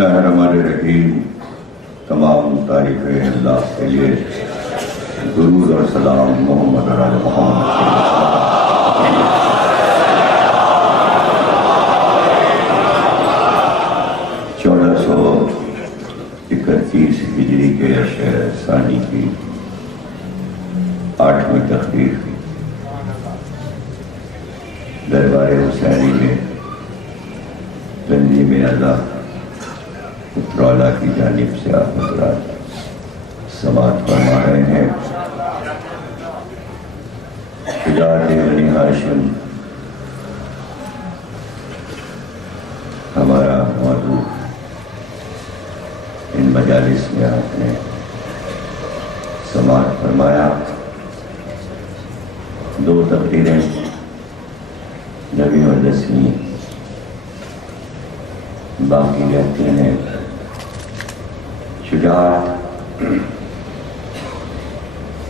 اللہ الرحمن الرحیم. تمام تعریفیں اللہ کے لیے. درود اور سلام محمد اور آل محمد. 1431 ہجری کے شہر ثانی کی 8ویں تقریر دربار حسینی میں تنظیم اعلیٰ اترالہ کی جانب سے آپ حضرات سماعت فرما رہے ہیں. شجاعت بنی ہاشم ہمارا موضوع ان مجالس میں آپ نے سماعت فرمایا. 2 تقریریں 9ویں اور 10ویں باقی رہتے ہیں. شجاعت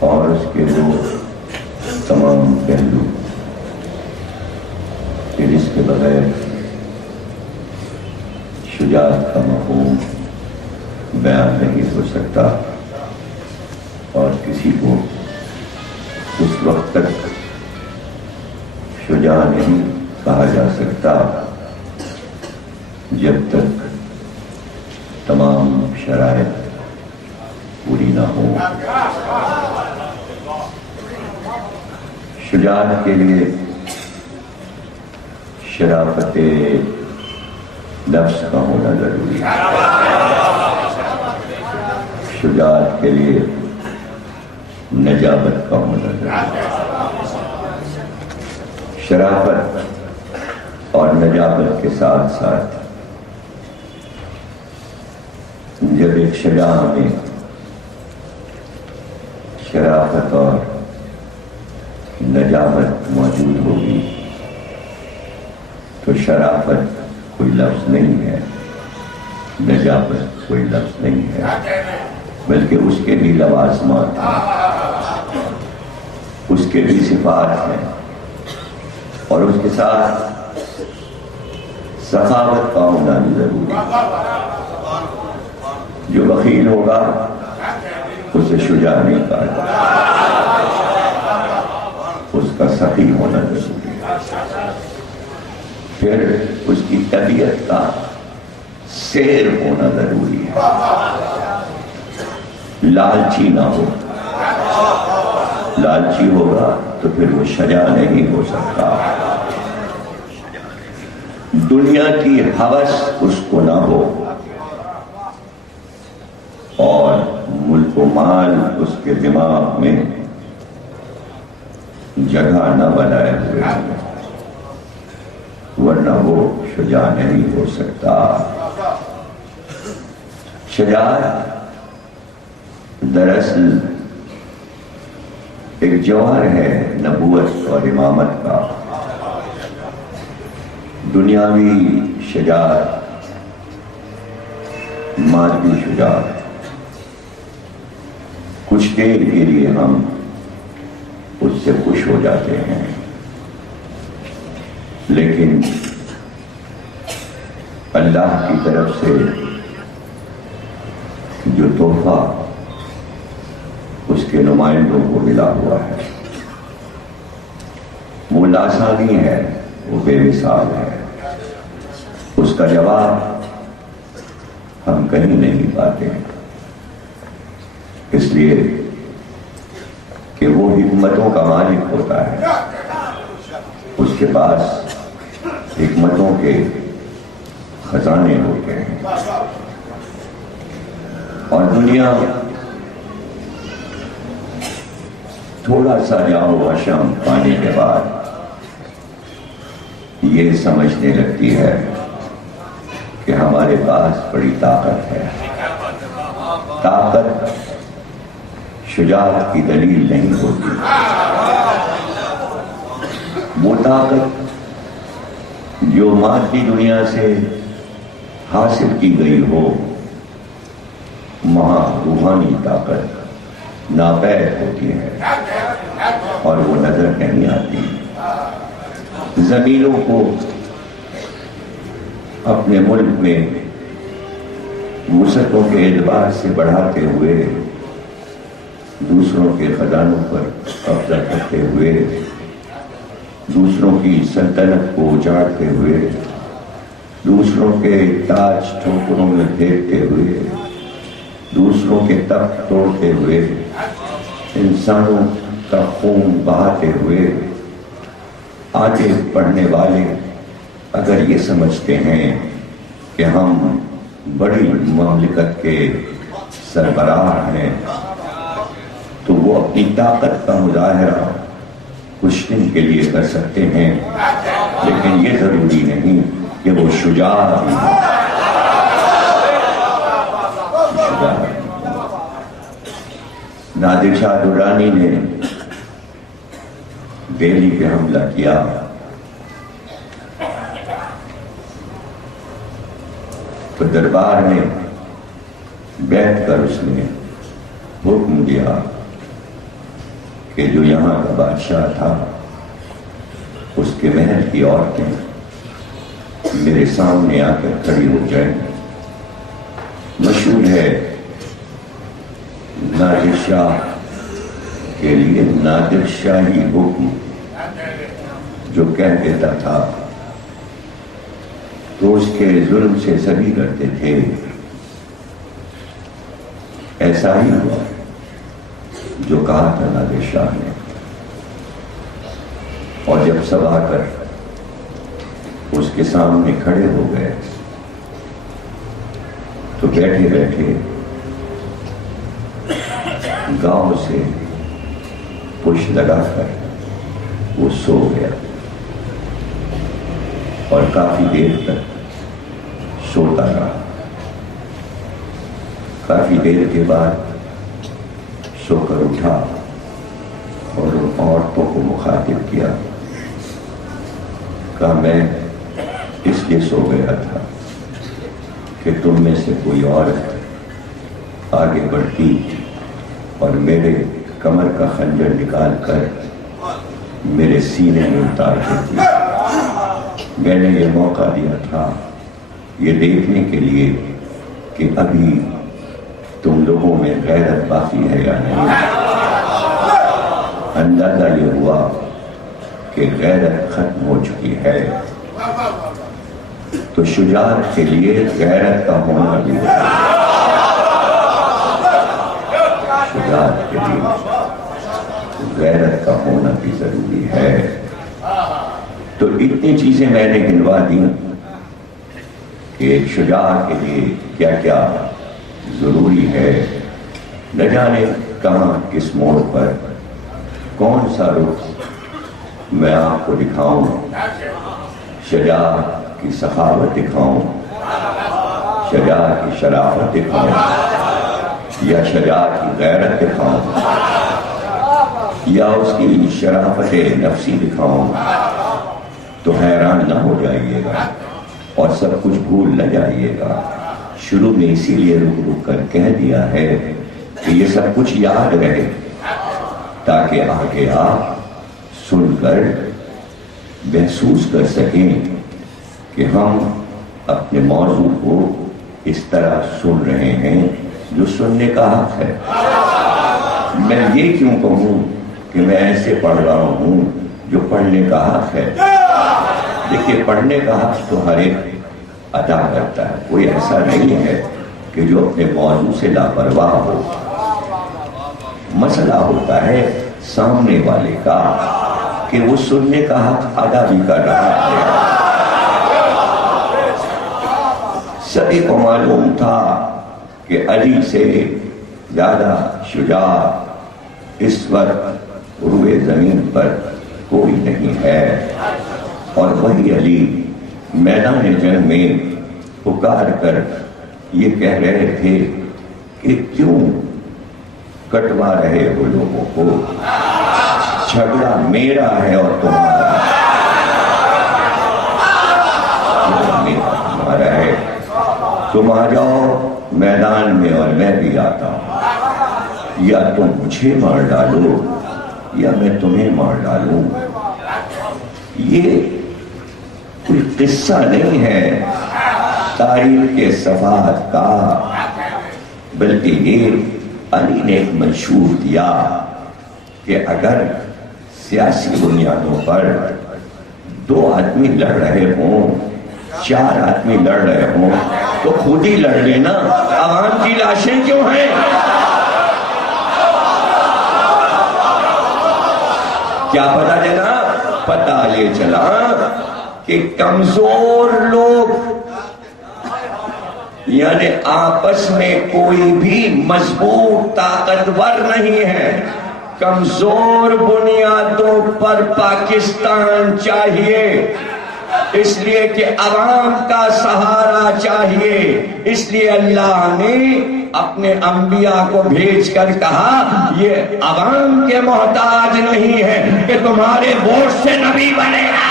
اور اس کے وہ تمام پہلو کہ جس کے بغیر شجاعت کا مفہوم بیان نہیں ہو سکتا اور کسی کو اس وقت تک شجاع نہیں کہا جا سکتا جب تک تمام شرائط پوری نہ ہو. شجاعت کے لیے شرافت لفظ کا ہونا ضروری ہے. شجاعت کے لیے نجابت کا ہونا ضروری ہے. شرافت اور نجابت کے ساتھ ساتھ جب ایک شجاع میں شرافت اور نجابت موجود ہوگی تو شرافت کوئی لفظ نہیں ہے, نجابت کوئی لفظ نہیں ہے, بلکہ اس کے بھی لوازمات ہیں, اس کے بھی صفات ہیں, اور اس کے ساتھ سخاوت کا ہونا بھی ضروری ہے. جو بخیل ہوگا اسے شجاع نہیں کہا جائے, اس کا سخی ہونا ضروری ہے. پھر اس کی طبیعت کا سیر ہونا ضروری ہے, لالچی نہ ہو. لالچی ہوگا تو پھر وہ شجاع نہیں ہو سکتا. دنیا کی ہوس اس کو نہ ہو اور ملک و مال اس کے دماغ میں جگہ نہ بنائے ہوئے ہیں, ورنہ وہ شجاع نہیں ہو سکتا. شجاعت دراصل ایک جوہر ہے نبوت اور امامت کا. دنیاوی شجاعت, مادی شجاعت, کچھ دیر کے لیے ہم اس سے خوش ہو جاتے ہیں, لیکن اللہ کی طرف سے جو تحفہ اس کے نمائندوں کو ملا ہوا ہے وہ لاسانی ہے, وہ بے مثال ہے. اس کا جواب ہم کہیں نہیں پاتے, اس لیے کہ وہ حکمتوں کا مالک ہوتا ہے. اس کے پاس حکمتوں کے خزانے ہوتے ہیں, اور دنیا تھوڑا سا جاؤ وشم پانے کے بعد یہ سمجھنے لگتی ہے کہ ہمارے پاس بڑی طاقت ہے. طاقت شجاعت کی دلیل نہیں ہوتی. وہ طاقت جو مادی دنیا سے حاصل کی گئی ہو, وہاں روحانی طاقت ناپید ہوتی ہے اور وہ نظر نہیں آتی. زمینوں کو اپنے ملک میں وسعتوں کے اعتبار سے بڑھاتے ہوئے، دوسروں کے خزانوں پر قبضہ کرتے ہوئے، دوسروں کی سلطنت کو اجاڑتے ہوئے، دوسروں کے تاج ٹھوکروں میں پھینکتے ہوئے، دوسروں کے تخت توڑتے ہوئے، انسانوں کا خون بہاتے ہوئے، آگے بڑھنے والے اگر یہ سمجھتے ہیں کہ ہم بڑی مملکت کے سربراہ ہیں تو وہ اپنی طاقت کا مظاہرہ کچھ دن کے لیے کر سکتے ہیں، لیکن یہ ضروری نہیں کہ وہ شجاع ہیں۔ نادر شاہ درانی نے دہلی پہ حملہ کیا، تو دربار میں بیٹھ کر اس نے حکم دیا کہ جو یہاں کا بادشاہ تھا اس کے محل کی عورتیں میرے سامنے آ کر کھڑی ہو جائیں۔ مشہور ہے نادر شاہ کے لیے نادر شاہی حکم جو کہہ دیتا تھا تو اس کے ظلم سے سبھی کرتے تھے۔ ایسا ہی ہوا جو کہا تھا نادر شاہ نے، اور جب سب آ کر اس کے سامنے کھڑے ہو گئے تو بیٹھے بیٹھے گاؤں سے پشت لگا کر وہ سو گیا، اور کافی دیر تک سوتا رہا۔ کافی دیر کے بعد سو کر اٹھا اور ان عورتوں کو مخاطب کیا، کہا میں اس لیے سو گیا تھا کہ تم میں سے کوئی عورت آگے بڑھتی اور میرے کمر کا خنجر نکال کر میرے سینے میں اتار دیتی۔ میں نے یہ موقع دیا تھا یہ دیکھنے کے لیے کہ ابھی تم لوگوں میں غیرت باقی ہے یا نہیں۔ اندازہ یہ ہوا کہ غیرت ختم ہو چکی ہے، تو شجاعت کے لیے غیرت کا ہونا بھی شجاعت کے لیے غیرت کا ہونا بھی ضروری ہے۔ تو اتنی چیزیں میں نے گنوا دی کہ ایک شجاع کے لیے کیا کیا ضروری ہے۔ نہ جانے کہاں کس موڑ پر کون سا رخ میں آپ کو دکھاؤں، شجاع کی سخاوت دکھاؤں، شجاع کی شرافت دکھاؤں، یا شجاع کی غیرت دکھاؤں، یا اس کی شرافت نفسی دکھاؤں، تو حیران نہ ہو جائیے گا اور سب کچھ بھول نہ جائیے گا۔ شروع میں اسی لیے رک رک کر کہہ دیا ہے کہ یہ سب کچھ یاد رہے، تاکہ آگے آپ سن کر محسوس کر سکیں کہ ہم اپنے موضوع کو اس طرح سن رہے ہیں جو سننے کا حق ہے۔ میں یہ کیوں کہوں کہ میں ایسے پڑھ رہا ہوں جو پڑھنے کا حق ہے؟ دیکھیے، پڑھنے کا حق تو ہر ایک ادا کرتا ہے، کوئی ایسا نہیں ہے کہ جو اپنے موضوع سے لاپرواہ ہو۔ مسئلہ ہوتا ہے سامنے والے کا کہ وہ سننے کا حق ادا بھی کر رہا ہے۔ سبھی کو معلوم تھا کہ علی سے زیادہ شجاع اس وقت روئے زمین پر کوئی نہیں ہے، اور وہی علی میدان جنگ میں پکار کر یہ کہہ رہے تھے کہ کیوں کٹوا رہے ہو لوگوں کو، جھگڑا میرا ہے اور تمہارا ہے، تم آ جاؤ میدان میں اور میں بھی آتا ہوں، یا تم مجھے مار ڈالو یا میں تمہیں مار ڈالوں۔ یہ کوئی قصہ نہیں ہے تاریخ کے صفحات کا، بلکہ یہ علی نے ایک منشور دیا کہ اگر سیاسی بنیادوں پر 2 آدمی لڑ رہے ہوں، 4 آدمی لڑ رہے ہوں تو خود ہی لڑ لینا، عوام کی لاشیں کیوں ہیں؟ کیا پتا چلا؟ پتا یہ چلا کہ کمزور لوگ، یعنی آپس میں کوئی بھی مضبوط طاقتور نہیں ہے، کمزور بنیادوں پر پاکستان چاہیے، اس لیے کہ عوام کا سہارا چاہیے، اس لیے اللہ نے اپنے انبیاء کو بھیج کر کہا یہ عوام کے محتاج نہیں ہے کہ تمہارے ووٹ سے نبی بنے گا۔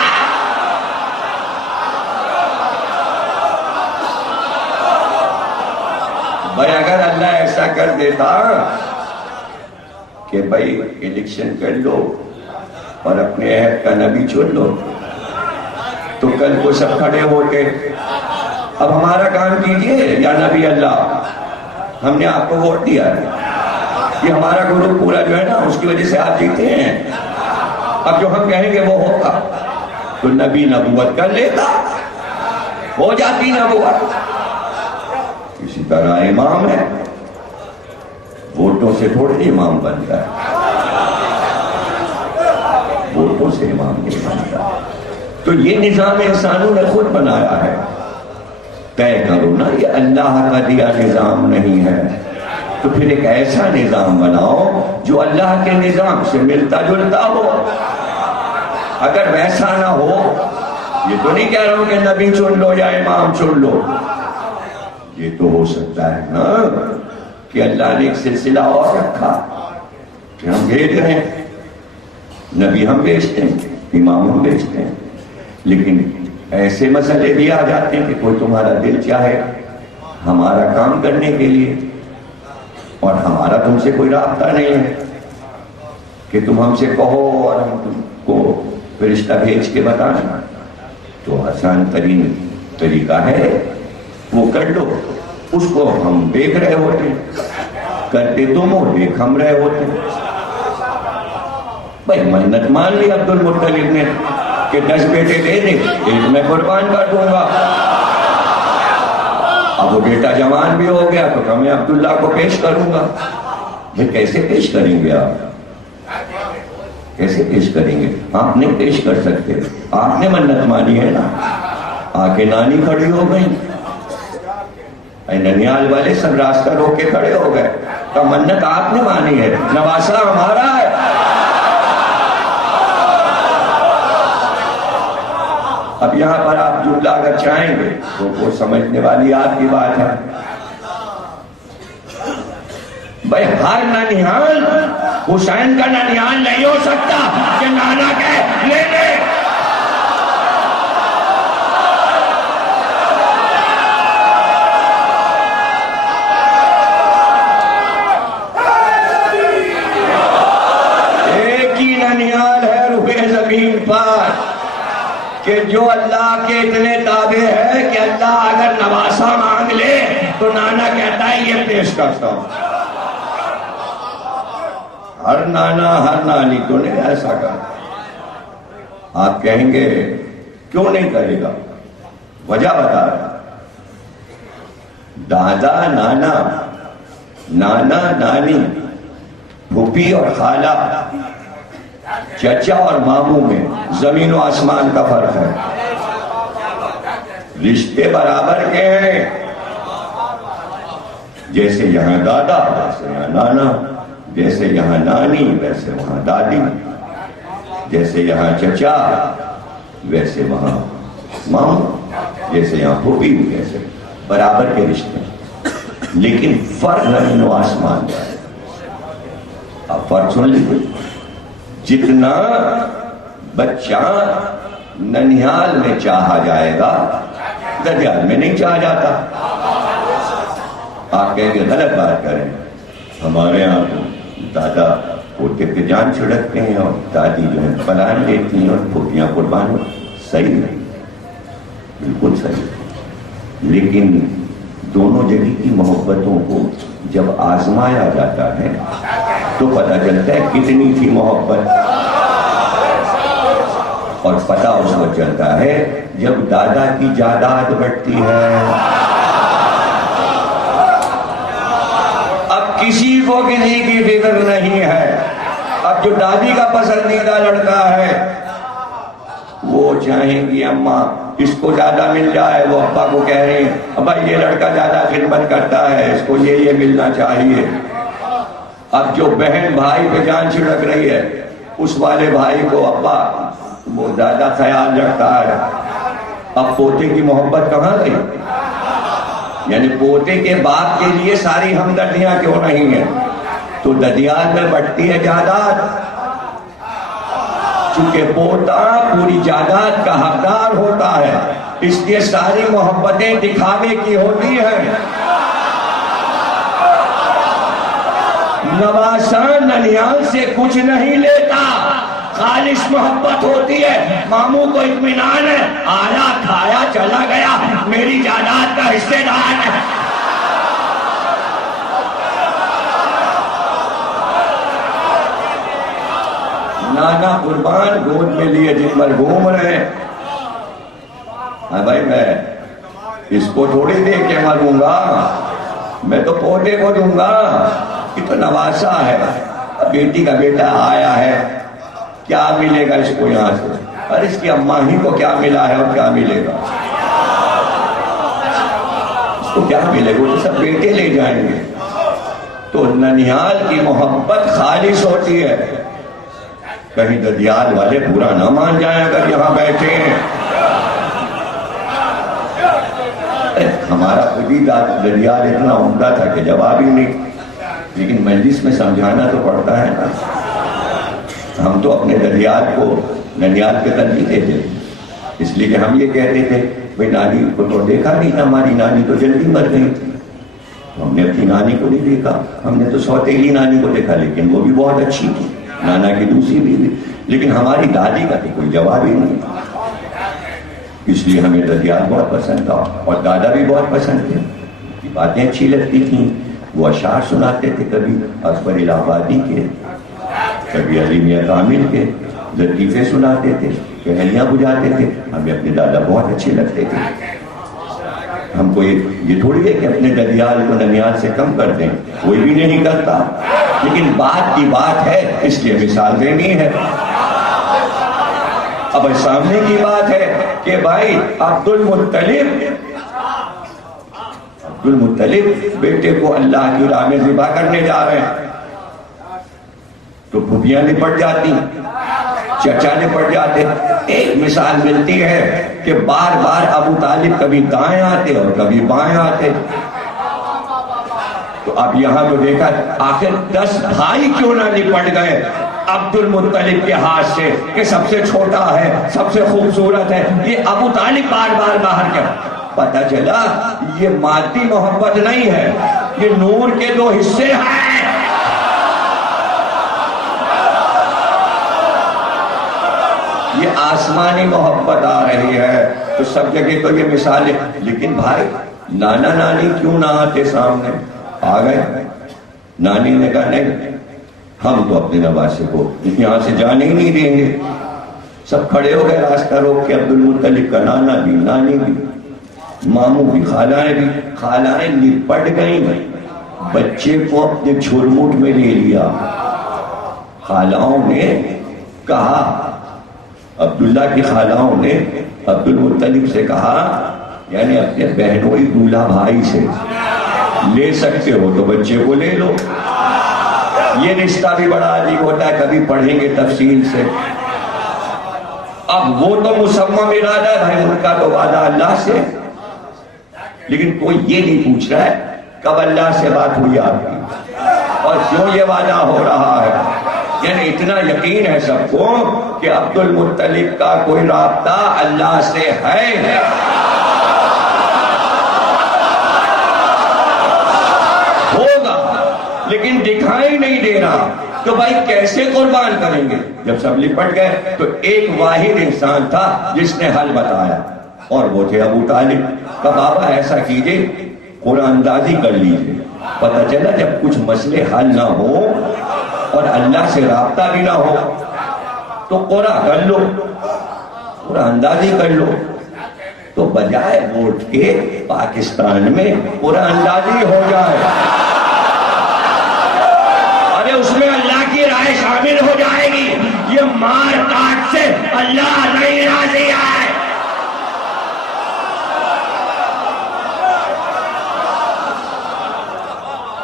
بھائی اگر اللہ ایسا کر دیتا کہ بھائی الیکشن کر لو اور اپنے عہد کا نبی چن لو تو کل کو سب کھڑے ہوتے، اب ہمارا کام کیجئے یا نبی اللہ، ہم نے آپ کو ووٹ دیا ہے، یہ ہمارا گروپ پورا جو ہے نا اس کی وجہ سے آپ جیتے ہیں، اب جو ہم کہیں گے وہ ہوگا، تو نبی نبوت کر لیتا، ہو جاتی نبوت۔ اسی طرح امام ہے، ووٹوں سے تھوڑی امام بنتا ہے، ووٹوں سے امام نہیں بنتا۔ تو یہ نظام انسانوں نے خود بنایا ہے، طے کرو نا یہ اللہ کا دیا نظام نہیں ہے، تو پھر ایک ایسا نظام بناؤ جو اللہ کے نظام سے ملتا جلتا ہو۔ اگر ویسا نہ ہو، یہ تو نہیں کہہ رہا ہوں کہ نبی چن لو یا امام چن لو، یہ تو ہو سکتا ہے نا کہ اللہ نے ایک سلسلہ اور رکھا کہ ہم بھیج رہے ہیں، نبی ہم بھیجتے ہیں، امام ہم بھیجتے ہیں، لیکن ایسے مسئلے بھی آ جاتے ہیں کہ کوئی تمہارا دل چاہے ہمارا کام کرنے کے لیے اور ہمارا تم سے کوئی رابطہ نہیں ہے کہ تم ہم سے کہو اور ہم تم کو فرشتہ بھیج کے بتانا، تو آسان ترین طریقہ ہے وہ کر لو، اس کو ہم دیکھ رہے ہوتے ہیں، کرتے تم ہو دیکھ ہم رہے ہوتے ہیں۔ بھائی منت مان لی عبد المطلب نے کہ 10 بیٹے دے دے، ایک میں قربان کر دوں گا، اب وہ بیٹا جوان بھی ہو گیا تو میں عبداللہ کو پیش کروں گا۔ یہ کیسے پیش کریں گے آپ؟ کیسے پیش کریں گے؟ آپ نہیں پیش کر سکتے، آپ نے منت مانی ہے نا، آ کے نانی کھڑی ہو گئی، ننیال والے سب راستہ روک کے کھڑے ہو گئے، تو منت آپ نے مانی ہے، نواسا ہمارا ہے۔ اب یہاں پر آپ جملہ اگر چاہیں گے تو وہ سمجھنے والی آپ کی بات ہے۔ بھائی ہر ننیال حسین کا ننیال نہیں ہو سکتا کہ نانا کہ لے لے۔ ایک ہی ننیال ہے روئے زمین پر کہ جو اللہ کے اتنے تابع ہے کہ اللہ اگر نواسا مانگ لے تو نانا کہتا ہے یہ پیش کرتا ہوں۔ ہر نانا ہر نانی تو نہیں ایسا کرتا۔ آپ کہیں گے کیوں نہیں کرے گا؟ وجہ بتا رہا، دادا نانا، نانا نانی، پھوپھی اور خالہ، چچا اور ماموں میں زمین و آسمان کا فرق ہے، رشتے برابر کے ہیں، جیسے یہاں دادا ویسے یہاں نانا، جیسے یہاں نانی ویسے وہاں دادی، جیسے یہاں چچا ویسے وہاں ماموں، جیسے یہاں پھوپھی ویسے برابر کے رشتے، لیکن فرق زمین و آسمان کا ہے۔ اب فرق سن لیجیے، جتنا بچہ ننیال میں چاہا جائے گا ددیال میں نہیں چاہا جاتا۔ آپ کہیں گے غلط بات کریں، ہمارے یہاں تو دادا پوتے پہ جان چھڑکتے ہیں اور دادی جو ہے پلان لیتی ہیں اور پھوپیاں قربان ہوتی۔ صحیح نہیں، بالکل صحیح۔ لیکن دونوں جگہ کی محبتوں کو جب آزمایا جاتا ہے تو پتہ چلتا ہے کتنی تھی محبت. اور پتہ اس وقت چلتا ہے جب دادا کی جائیداد بڑھتی ہے. اب کسی کو کسی کی فکر نہیں ہے. اب جو دادی کا پسندیدہ لڑکا ہے وہ چاہیں گی اماں اس کو زیادہ مل جائے, وہ ابا کو کہہ رہے ہیں ابا یہ لڑکا زیادہ خدمت کرتا ہے, اس کو یہ ملنا چاہیے. اب جو بہن بھائی پہ جان چھڑک رہی ہے اس والے بھائی کو ابا وہ زیادہ خیال رکھتا ہے. اب پوتے کی محبت کہاں گئی؟ یعنی پوتے کے باپ کے لیے ساری ہمدردیاں کیوں نہیں ہیں؟ تو ددیال میں بڑھتی ہے جائیداد. چونکہ پوتا پوری جائیداد کا حقدار ہوتا ہے اس لیے ساری محبتیں دکھاوے کی ہوتی ہیں. نواسا ننیال سے کچھ نہیں لیتا, خالص محبت ہوتی ہے. ماموں کو اطمینان ہے, آیا کھایا چلا گیا, میری جائیداد کا حصے دار ہے. نانا قربان گود میں لیے جن پر گھوم رہے ہیں. ہاں بھائی میں اس کو تھوڑی دے کے مروں گا, میں تو پوتے کو دوں گا. یہ تو نواسا ہے, بیٹی کا بیٹا آیا ہے, کیا ملے گا اس کو یہاں سے؟ اور اس کی اماں ہی کو کیا ملا ہے اور کیا ملے گا اس کو؟ کیا ملے گا؟ وہ تو سب بیٹے لے جائیں گے. تو ننیال کی محبت خالص ہوتی ہے. کہیں ددیال والے برا نہ مان جائیں اگر یہاں بیٹھے ہیں. ہمارا خود ہی ددیال اتنا عمدہ تھا کہ جواب ہی نہیں, لیکن مجلس میں سمجھانا تو پڑتا ہے نا. ہم تو اپنے ددیال کو ننیال کے تن پیتے تھے, اس لیے کہ ہم یہ کہتے تھے بھائی نانی کو تو دیکھا نہیں تھا, ہماری نانی تو جلدی مر گئی تھی. ہم نے اپنی نانی کو نہیں دیکھا, ہم نے تو سوتیلی نانی کو دیکھا, لیکن وہ بھی بہت اچھی تھی, نانا کی دوسری بیوی. لیکن ہماری دادی کا تو کوئی جواب ہی نہیں, اس لیے ہمیں ددیال بہت پسند تھا اور دادا بھی بہت پسند تھے. باتیں اچھی لگتی تھیں. وہ اشعار سناتے تھے, کبھی اکبر الہ آبادی کے, کبھی علی میاں کامل کے لطیفے سناتے تھے, پہلیاں بجاتے تھے. ہمیں اپنے دادا بہت اچھے لگتے تھے. ہم کو یہ تھوڑی ہے کہ اپنے ددیال کو ننیال سے کم کر دیں, کوئی بھی نہیں کرتا. لیکن بات کی بات ہے اس لیے مثال دینی ہے. اب سامنے کی بات ہے کہ بھائی عبد المطلب بیٹے کو اللہ کی راہ میں ذبح کرنے جا رہے ہیں تو پھوپھیاں نپٹ جاتی, چچا نپٹ جاتے. ایک مثال ملتی ہے کہ بار بار ابو طالب کبھی دائیں آتے اور کبھی بائیں آتے. تو اب یہاں تو دیکھا آخر 10 بھائی کیوں نہ نپٹ گئے عبد المطلب کے ہاتھ سے کہ سب سے چھوٹا ہے, سب سے خوبصورت ہے. یہ ابو طالب بار بار باہر کیا, پتہ چلا یہ مادی محبت نہیں ہے, یہ نور کے 2 حصے ہیں. یہ آسمانی محبت آ رہی ہے. تو سب جگہ تو یہ مثال ہے. لیکن بھائی نانا نانی کیوں نہ آتے سامنے؟ آ گئے. نانی نے کہا نہیں, ہم تو اپنے نواسے کو یہاں سے جانے ہی نہیں دیں گے. سب کھڑے ہو گئے راستہ روک کے. عبد المطلب کا نانا بھی, نانی بھی, ماموں بھی, خالائیں بھی. خالائیں لپٹ گئیں, بچے کو اپنے جھرمٹ میں لے لیا. خالاؤں نے کہا, عبداللہ کی خالاؤں نے عبد المطلب سے کہا, یعنی اپنے بہنوئی دولہا بھائی سے, لے سکتے ہو تو بچے کو لے لو. یہ رشتہ بھی بڑا عجیب ہوتا ہے, کبھی پڑھیں گے تفصیل سے. اب وہ تو مصمم ارادہ ہے بھائی, ان کا تو وعدہ اللہ سے, لیکن کوئی یہ نہیں پوچھ رہا ہے کب اللہ سے بات ہوئی آپ کی اور کیوں یہ وعدہ ہو رہا ہے. یعنی اتنا یقین ہے سب کو کہ عبد المطلب کا کوئی رابطہ اللہ سے ہے. ہوگا لیکن دکھائی نہیں دے رہا. تو بھائی کیسے قربان کریں گے؟ جب سب لپٹ گئے تو ایک واحد انسان تھا جس نے حل بتایا, اور وہ تھے ابو طالب. کہ بابا ایسا کیجئے قرآن اندازی کر لیجئے. پتہ چلا جب کچھ مسئلے حل نہ ہو اور اللہ سے رابطہ بھی نہ ہو تو قرآن کر لو، قرآن اندازی کر لو. تو بجائے ووٹ کے پاکستان میں قرآن اندازی ہو جائے، ارے اس میں اللہ کی رائے شامل ہو جائے گی. یہ مار کاٹ سے اللہ نہیں راضی ہے.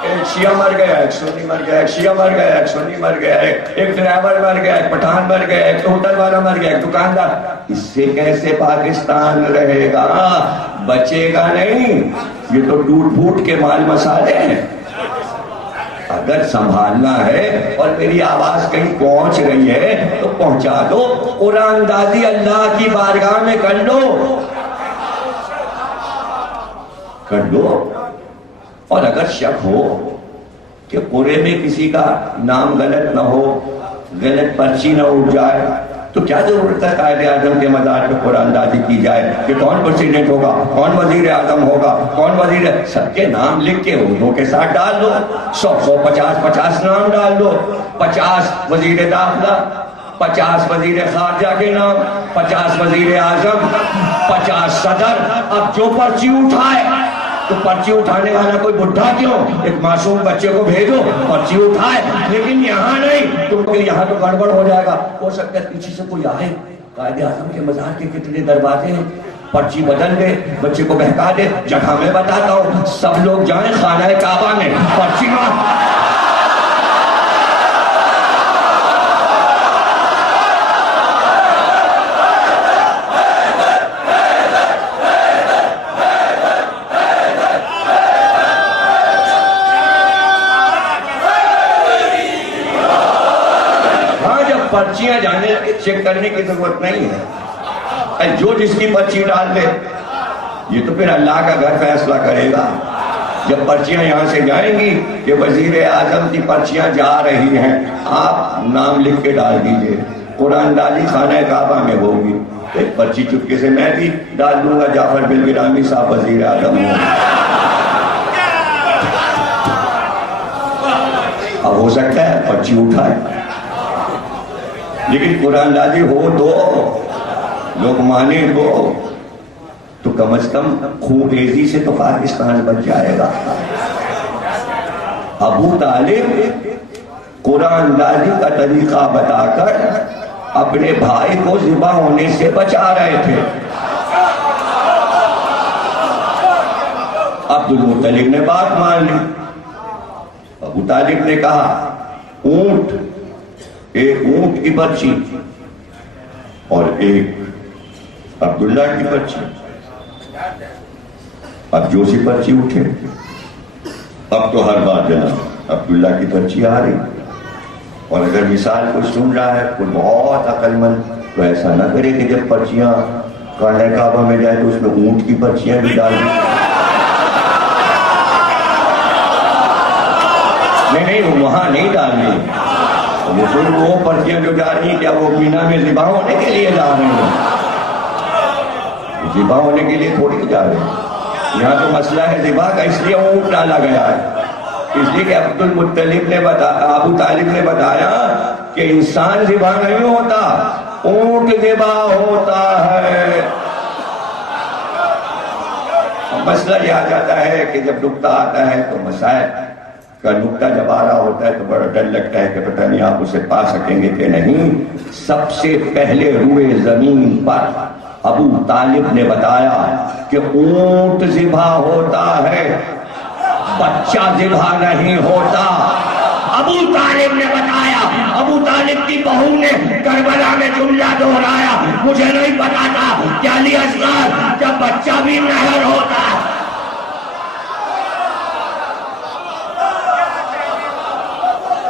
ایک شیعہ مر گیا، ایک سنی مر گیا، ایک شیعہ مر گیا، ایک سنی مر گیا، ایک ڈرائیور مر گیا، ایک پٹھان مر گیا، ایک ہوٹل والا مر گیا، ایک دکاندار. اس سے کیسے پاکستان رہے گا؟ بچے گا نہیں. یہ تو ٹوٹ پھوٹ کے مال مسالے ہیں. اگر سنبھالنا ہے اور میری آواز کہیں پہنچ رہی ہے تو پہنچا دو. قرآن اندازی اللہ کی بارگاہ میں کر لو، کر لو. اور اگر شک ہو کہ قرے میں کسی کا نام غلط نہ ہو، غلط پرچی نہ اٹھ جائے، تو کیا ضرورت ہے قائد اعظم کے مزار پہ قرآن اندازی کی جائے کہ کون پریزیڈنٹ ہوگا، کون وزیر اعظم ہوگا، کون وزیر. سب کے نام لکھ کے اردو کے ساتھ ڈال دو. 100-150 نام ڈال دو. 50 وزیر داخلہ، 50 وزیر خارجہ کے نام، 50 وزیر اعظم، 50 صدر. اب جو پرچی اٹھائے تو پرچی اٹھانے والا کوئی بڈھا کیوں، ایک معصوم بچے کو بھیجو پرچی اٹھائے. لیکن یہاں نہیں، کیونکہ یہاں تو گڑبڑ ہو جائے گا. ہو سکتا ہے پیچھے سے کوئی آئے، قائد اعظم کے مزار کے کتنے دروازے ہیں، پرچی بدل دے، بچے کو بہکا دے. جگہ میں بتاتا ہوں، سب لوگ جائیں خانہ کعبہ میں، پرچی مار. پرچیاں جانے چیک کرنے کی ضرورت نہیں ہے. جو جس کی پرچی ڈال دے، یہ تو پھر اللہ کا گھر فیصلہ کرے گا. جب پرچیاں یہاں سے جائیں گی کہ وزیر اعظم کی پرچیاں جا رہی ہیں، آپ نام لکھ کے ڈال دیجئے. قرآن اندازی خانہ کعبہ میں ہوگی. ایک پرچی چپکے سے میں بھی ڈال دوں گا، جعفر بالگرامی صاحب وزیر اعظم ہوں. اب ہو سکتا ہے پرچی اٹھائے، لیکن قرآن اندازی ہو تو لوگ مانے تو کم از کم خون ریزی سے تو پاکستان بچ جائے گا. ابو طالب قرآن اندازی کا طریقہ بتا کر اپنے بھائی کو ذبح ہونے سے بچا رہے تھے. عبد المطلب نے بات مان لی. ابو طالب نے کہا اونٹ، ایک اونٹ کی پرچی اور ایک عبداللہ کی پرچی. اب جو سی پرچی اٹھے، اب تو ہر بات جناب عبداللہ کی پرچی آ رہی. اور اگر مثال کوئی سن رہا ہے، کوئی بہت عقل مند، تو ایسا نہ کرے کہ جب پرچیاں خانہ کعبہ میں جائے تو اس میں اونٹ کی پرچیاں بھی ڈال دیں. نہیں، وہاں نہیں ڈالنی. وہ پرچیاں جو جا رہی ہیں، کیا وہ مینا میں ذبح ہونے کے لیے جا رہے ہیں؟ ذبح ہونے کے لیے تھوڑی جا رہے ہیں. یہاں تو مسئلہ ہے ذبح کا، اس لیے اونٹ ڈالا گیا ہے. اس لیے کہ عبد المطلب نے ابو طالب نے بتایا کہ انسان ذبح نہیں ہوتا، اونٹ ذبح ہوتا ہے. مسئلہ یہ آ جاتا ہے کہ جب نکتہ آتا ہے تو مسائل کا نکتہ جب آ رہا ہوتا ہے تو بڑا ڈر لگتا ہے کہ پتہ نہیں آپ اسے پا سکیں گے کہ نہیں. سب سے پہلے روئے زمین پر ابو طالب نے بتایا کہ اونٹ ذبح ہوتا ہے، بچہ ذبح نہیں ہوتا. ابو طالب نے بتایا. ابو طالب کی بہو نے کربلا میں جملہ دہرایا، مجھے نہیں پتا تھا کہ علی اصغر جب بچہ بھی نہر ہوتا.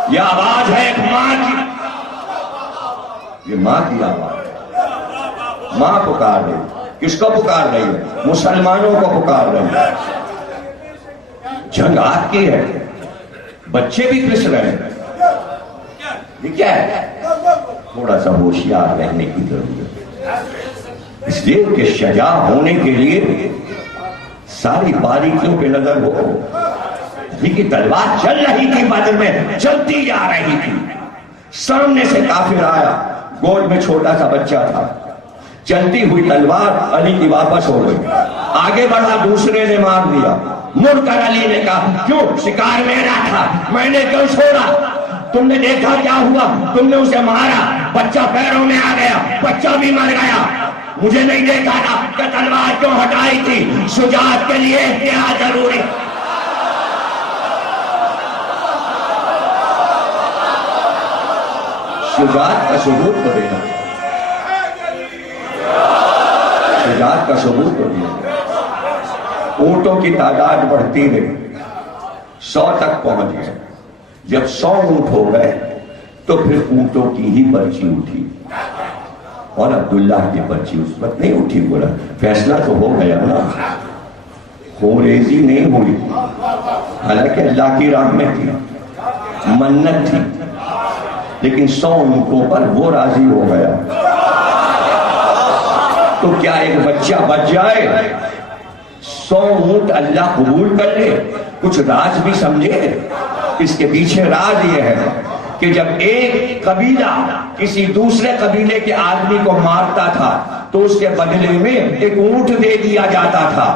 یہ آواز ہے ایک ماں کی، یہ ماں کی آواز ہے. ماں پکار رہی. کس کو پکار رہی ہے؟ مسلمانوں کو پکار رہی ہے. جنگ آپ کی ہے، بچے بھی پس رہے ہیں. یہ کیا ہے؟ تھوڑا سا ہوشیار رہنے کی ضرورت ہے. اس لیے کہ شجاع ہونے کے لیے ساری باریکیوں پہ نظر ہو. نبی کی تلوار چل رہی تھی بدر میں، چلتی جا رہی تھی. سامنے سے کافر آیا، گود میں چھوٹا سا بچہ تھا. چلتی ہوئی تلوار علی کی واپس ہو گئی. آگے بڑھا، دوسرے نے مار دیا. مڑ کر علی نے کہا کیوں؟ شکار میرا تھا، میں نے کیوں چھوڑا؟ تم نے دیکھا کیا ہوا؟ تم نے اسے مارا، بچہ پیروں میں آ گیا، بچہ بھی مر گیا. مجھے نہیں دیکھا تھا کہ تلوار کیوں ہٹائی تھی. شجاعت کے لیے احتیاط ضروری. شجاعت کا ثبوت تو دینا، شجاعت کا ثبوت تو دینا. اونٹوں کی تعداد بڑھتی گئی، 100 تک پہنچ گئے. جب 100 اونٹ ہو گئے تو پھر اونٹوں کی ہی پرچی اٹھی، اور عبداللہ کی پرچی اس وقت نہیں اٹھی. بولا فیصلہ تو ہو گیا نا، خوریزی نہیں ہوئی. حالانکہ اللہ کی راہ میں تھی، منت تھی، لیکن 100 اونٹوں پر وہ راضی ہو گیا. تو کیا ایک بچہ بچ جائے؟ 100 اونٹ اللہ قبول کر لے؟ کچھ راز بھی سمجھے. اس کے پیچھے راز یہ ہے کہ جب ایک قبیلہ کسی دوسرے قبیلے کے آدمی کو مارتا تھا تو اس کے بدلے میں ایک اونٹ دے دیا جاتا تھا،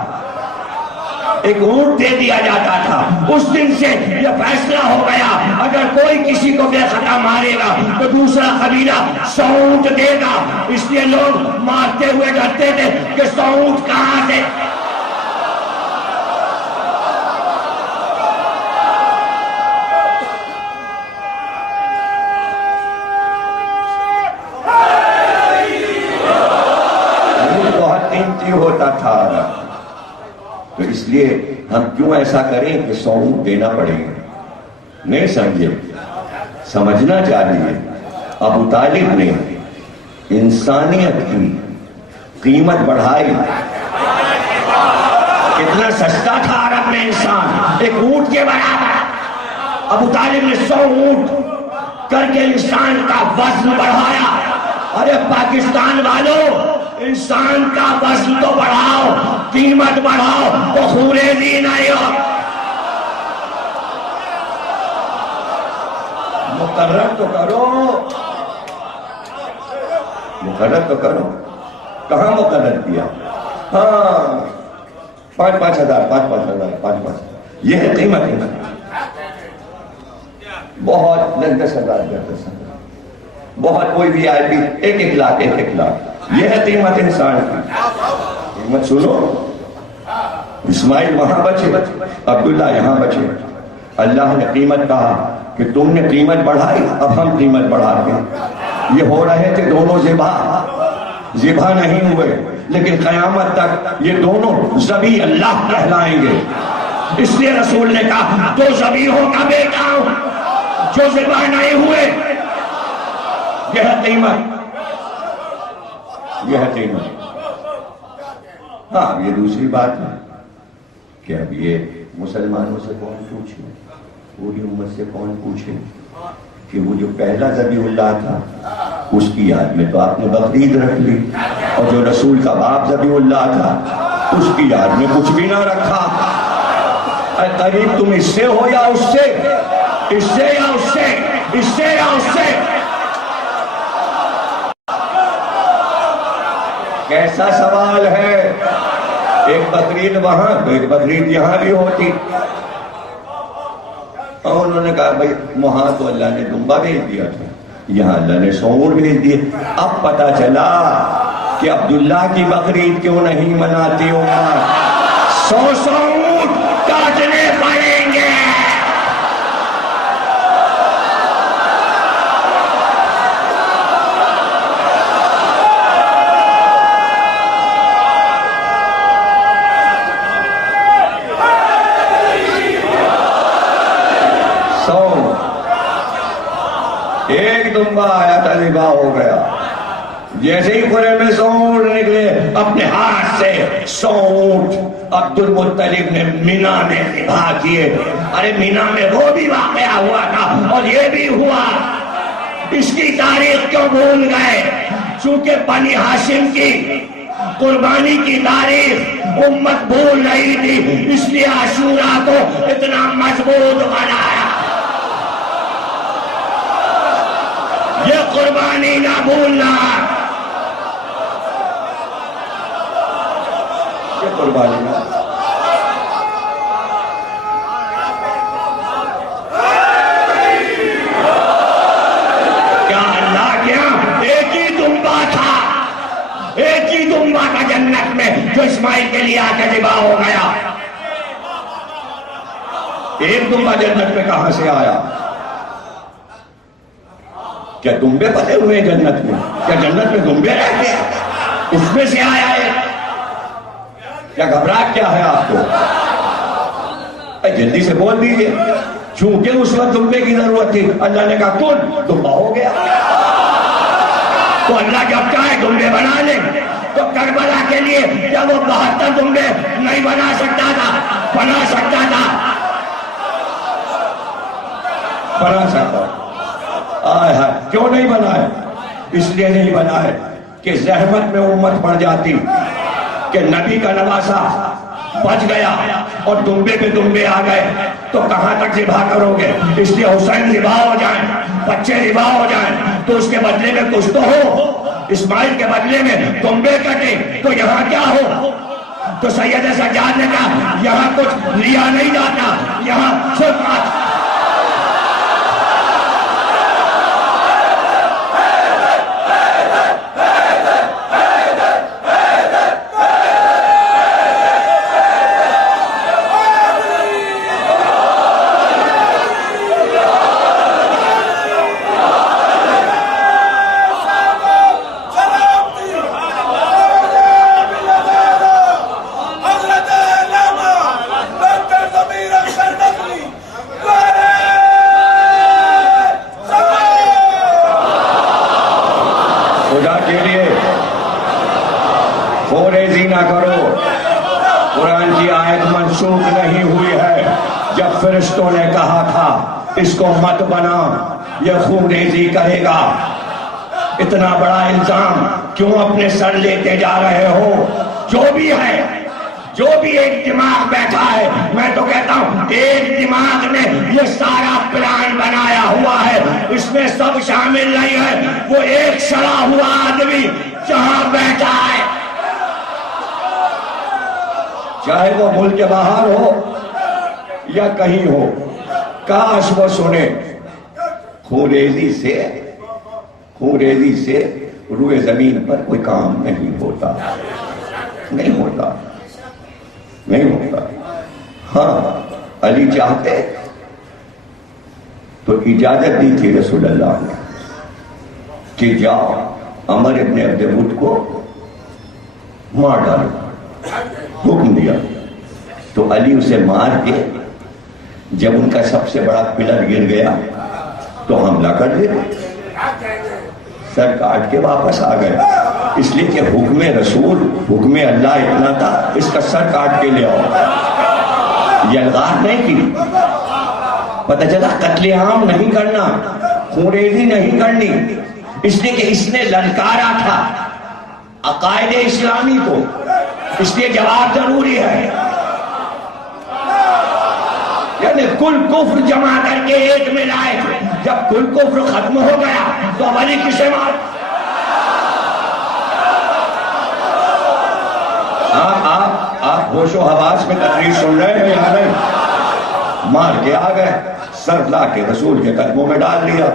ایک اونٹ دے دیا جاتا تھا. اس دن سے یہ فیصلہ ہو گیا اگر کوئی کسی کو بے خطا مارے گا تو دوسرا قبیلہ 100 اونٹ دے گا. اس لیے لوگ مارتے ہوئے ڈرتے تھے کہ 100 اونٹ کہاں سے. بہت قیمتی ہوتا تھا. تو اس لیے ہم کیوں ایسا کریں کہ 100 اونٹ دینا پڑے گا؟ نہیں سمجھے، سمجھنا چاہیے. ابو طالب نے انسانیت کی قیمت بڑھائی. کتنا سستا تھا عرب میں انسان، ایک اونٹ کے برابر. ابو طالب نے 100 اونٹ کر کے انسان کا وزن بڑھایا. ارے پاکستان والوں، انسان کا وزن تو بڑھاؤ، قیمت بڑھاؤ، تو خوریزی نہیں ہو. مقرر تو کرو، مقرر تو کرو. کہاں مقرر کیا؟ ہاں 5-5 ہزار، 5-5 ہزار. یہ ہے قیمت. بہت 10 ہزار، 10 ہزار. بہت کوئی بھی آئی پی 1 لاکھ، 1 لاکھ. یہ ہے قیمت انسان کی. قیمت سنو. اسماعیل وہاں بچے، عبداللہ یہاں بچے. اللہ نے قیمت کہا کہ تم نے قیمت بڑھائی، اب ہم قیمت بڑھاتے ہیں. یہ ہو رہے تھے دونوں ذبح نہیں ہوئے، لیکن قیامت تک یہ دونوں ذبیح اللہ کہلائیں گے. اس لیے رسول نے کہا 2 ذبیحوں کا بیٹا ہوں جو ذبح نہیں ہوئے. یہ ہے قیمت، یہ ہے قیمت. ہاں یہ دوسری بات ہے کہ اب یہ مسلمانوں سے کون پوچھے، پوری امت سے کون پوچھے کہ وہ جو پہلا ذبیح اللہ تھا اس کی یاد میں تو آپ نے بقرعید رکھ لی، اور جو رسول کا باپ ذبیح اللہ تھا اس کی یاد میں کچھ بھی نہ رکھا. اے قریب تم اس سے ہو یا اس سے، اس سے یا اس سے، اس سے یا اس سے. کیسا سوال ہے؟ ایک بقرعید وہاں تو ایک بقرعید یہاں بھی ہوتی. اور انہوں نے کہا بھائی وہاں تو اللہ نے دمبا بھیج دیا تھا، یہاں اللہ نے 100 اونٹ بھیج دیے. اب پتا چلا کہ عبداللہ کی بقرعید کیوں نہیں مناتی ہوں. 100 اونٹ کاٹنے پڑیں گے. ایک دمبا آیا تھا، ذبح ہو گیا. جیسے ہی پورے میں 100 اونٹ نکلے اپنے ہاتھ سے 100 اونٹ عبد المطلب نے مینا میں ذبح کیے. ارے مینا میں وہ بھی واقعہ ہوا تھا اور یہ بھی ہوا. اس کی تاریخ کیوں بھول گئے؟ چونکہ بنی ہاشم کی قربانی کی تاریخ امت بھول رہی تھی، اس لیے عاشورہ کو اتنا مضبوط بنایا۔ یہ قربانی نہ بھولنا، یہ قربانی نہ کا جنت میں جو اسماعیل کے لیے آ کے ذبح ہو گیا۔ ایک دمبا جنت میں کہاں سے آیا؟ کیا دمبے پلے ہوئے جنت میں؟ کیا جنت میں دمبے رہتے ہیں؟ اس میں سے آیا ہے؟ کیا گھبراہٹ کیا ہے آپ کو؟ جلدی سے بول دیجئے۔ چونکہ اس وقت دمبے کی ضرورت تھی، اللہ نے کہا کن، دمبا ہو گیا۔ تو اللہ جب چاہے دمبے بنا لے، تو کربلا کے لیے کیا وہ 72 دمبے نہیں بنا سکتا تھا؟ بنا سکتا تھا، بنا سکتا۔ آئے ہائے، کیوں نہیں بنائے؟ اس لیے نہیں بنائے کہ زحمت میں امت پڑ جاتی، کہ نبی کا نواسا بچ گیا اور دمبے پہ دمبے آ گئے تو کہاں تک ذبح کرو گے؟ اس لیے حسین ذبح ہو جائیں، بچے ذبح ہو جائیں تو اس کے بدلے میں کچھ تو ہو۔ اسماعیل کے بدلے میں دمبے کٹے تو یہاں کیا ہو؟ تو سید سجاد نے کہا یہاں کچھ لیا نہیں جاتا، یہاں خود فرشتوں نے کہا تھا اس کو مت بنا، یہ خونریزی کرے گا۔ اتنا بڑا الزام کیوں اپنے سر لیتے جا رہے ہو؟ جو بھی ہے، جو بھی ایک دماغ بیٹھا ہے، میں تو کہتا ہوں ایک دماغ نے یہ سارا پلان بنایا ہوا ہے، اس میں سب شامل نہیں ہے، وہ ایک سڑا ہوا آدمی جہاں بیٹھا ہے، چاہے وہ ملک کے باہر ہو یا کہیں ہو، کاش وہ سنے خونریزی سے روئے زمین پر کوئی کام نہیں ہوتا، نہیں ہوتا، نہیں ہوتا۔ ہاں علی چاہتے تو اجازت دی تھی رسول اللہ نے کہ جاؤ عمر ابن عبد ود کو مار ڈالو، حکم دیا تو علی اسے مار کے جب ان کا سب سے بڑا پلر گر گیا تو حملہ کر دیا، سر کاٹ کے واپس آ گئے، اس لیے کہ حکم رسول، حکم اللہ اتنا تھا اس کا سر کاٹ کے لے آؤ۔ یلغار نہیں کی، پتہ چلا قتل عام نہیں کرنا، خونریزی نہیں کرنی، اس لیے کہ اس نے للکارا تھا عقائد اسلامی کو، اس لیے جواب ضروری ہے۔ یعنی کل کفر جمع کر کے ایک میں لائے، جب کل کفر ختم ہو گیا تو اب علی کسے مار؟ آپ ہوش و حواس میں تقریر سن رہے ہیں یا نہیں؟ مار کے آ گئے، سر لا کے رسول کے قدموں میں ڈال دیا،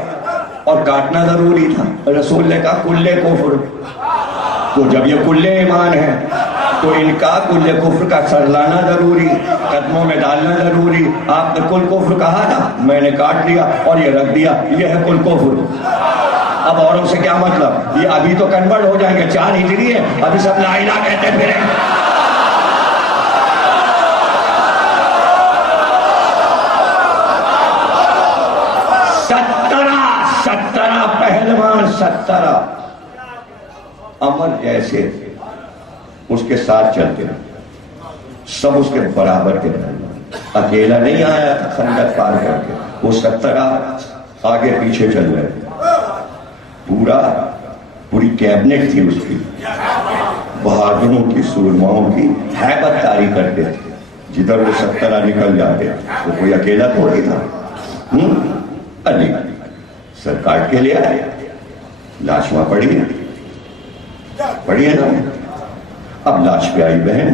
اور کاٹنا ضروری تھا۔ رسول نے کہا کل کفر، تو جب یہ کل ایمان ہے تو ان کا کل کفر کا سر لانا ضروری، قدموں میں ڈالنا ضروری۔ آپ نے کل کفر کہا تھا، میں نے کاٹ لیا اور یہ رکھ دیا، یہ ہے کل کفر۔ اب اوروں سے کیا مطلب؟ یہ ابھی تو کنورٹ ہو جائیں گے، 4 ہجری ہے، ابھی سب لا الہ کہتے پھریں۔ 17 پہلوان، 17 عمر جیسے اس کے ساتھ چلتے رہے، سب اس کے برابر کے رہے، اکیلا نہیں آیا تھا خندق پار کر کے، وہ 17 آگے پیچھے چل رہے، پوری کیبنٹ تھی اس کی، بہادروں کی سورماؤں کی ہیبت طاری کرتے تھے. جدھر وہ 70 نکل جاتے وہ کوئی اکیلا تھوڑی تھا. علی سر کاٹ کے لے آئے, لاش وہاں پڑی ہے نا. اب لاش پہ آئی بہن,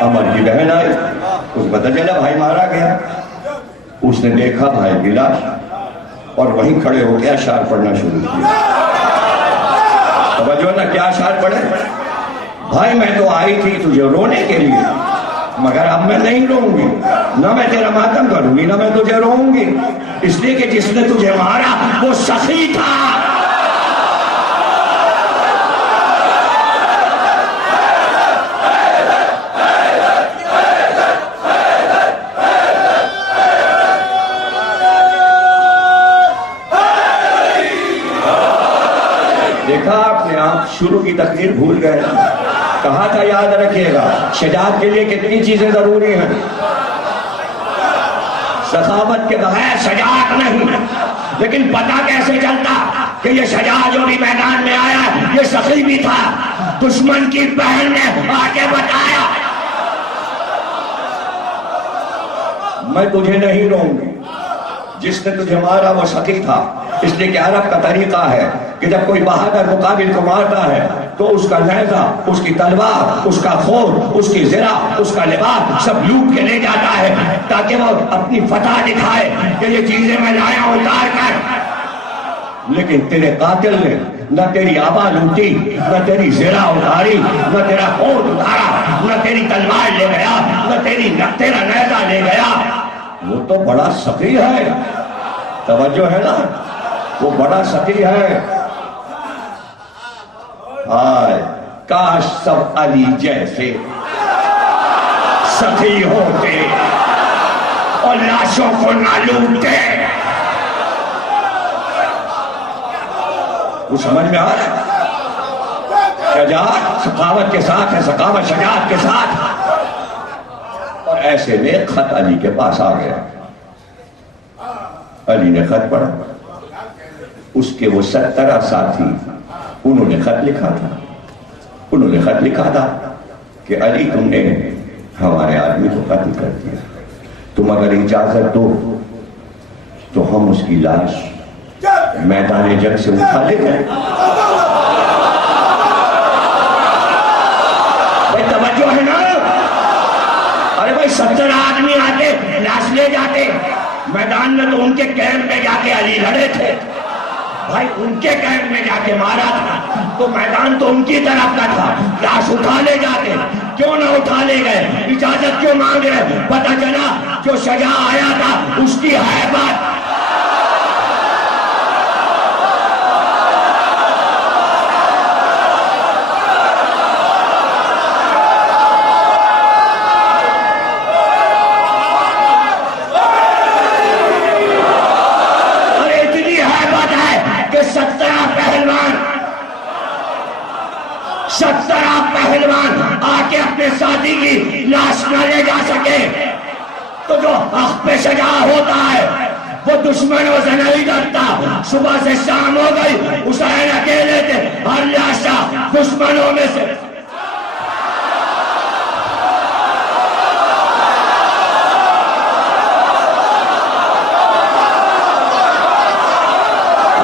عمر کی بہن آئی, اس پتہ چلا بھائی مارا گیا. اس نے دیکھا بھائی کی لاش اور وہیں کھڑے ہو کے اشعار پڑھنا شروع کیا. توجہ نا, کیا اشعار پڑھے؟ بھائی میں تو آئی تھی تجھے رونے کے لیے, مگر اب میں نہیں روں گی, نہ میں تیرا ماتم کروں گی, نہ میں تجھے روں گی, اس لیے کہ جس نے تجھے مارا وہ سخی تھا. دیکھا آپ نے, آپ شروع کی تقریر بھول گئے. کہا تھا یاد رکھیے گا شجاعت کے لیے کتنی چیزیں ضروری ہیں. سخاوت کے بغیر شجاعت نہیں. لیکن پتہ کیسے چلتا کہ یہ شجاع جو بھی میدان میں آیا یہ سخی بھی تھا؟ دشمن کی بہن نے آ کے بتایا میں تجھے نہیں روں گی, جس نے تجھے مارا وہ سخی تھا. اس لیے کہ عرب کا طریقہ ہے کہ جب کوئی بہادر مقابل کو مارتا ہے تو اس کا نیزہ, اس کی تلوار, اس کا خور, اس کی زرہ, اس کا لباس سب لوٹ کے لے جاتا ہے تاکہ وہ اپنی فتح دکھائے کہ یہ چیزیں میں لایا اتار کر. لیکن تیرے قاتل نے نہ تیری آبا لوٹی, نہ تیری زرہ اتاری, نہ تیرا خور اتارا, نہ تیری تلوار لے گیا, نہ تیرا نیزہ لے گیا. وہ تو بڑا سخی ہے. توجہ ہے نا, وہ بڑا سخی ہے. ہائے کاش سب علی جیسے سخی ہوتے اور لاشوں کو نہ لوٹتے. وہ سمجھ میں آ رہا ہے؟ شجاعت سخاوت کے ساتھ ہے, سخاوت شجاعت کے ساتھ. اور ایسے میں خط علی کے پاس آ گیا. علی نے خط پڑھا. اس کے وہ 17 ساتھی انہوں نے خط لکھا تھا کہ علی تم نے ہمارے آدمی کو قتل کر دیا, تم اگر اجازت دو تو ہم اس کی لاش میدان جنگ سے اٹھا لے گئے. بھائی توجہ ہے نا, ارے بھائی 70 آدمی آتے لاش لے جاتے. میدان میں تو ان کے کیمپ میں جا کے علی لڑے تھے بھائی, ان کے کیمپ میں جا کے مارا تھا تو میدان تو ان کی طرف کا تھا. لاش اٹھا لے جاتے, کیوں نہ اٹھا لے گئے؟ اجازت کیوں مانگ رہے؟ پتہ چلا جو شجاع آیا تھا اس کی ہیبت. ساتھی کی لاش نہ لے جا سکے تو جو حق پہ شجاع ہوتا ہے وہ دشمنوں سے نہیں ڈرتا. صبح سے شام ہو گئی, حسین اکیلے تھے, ہر لاشا دشمنوں میں سے.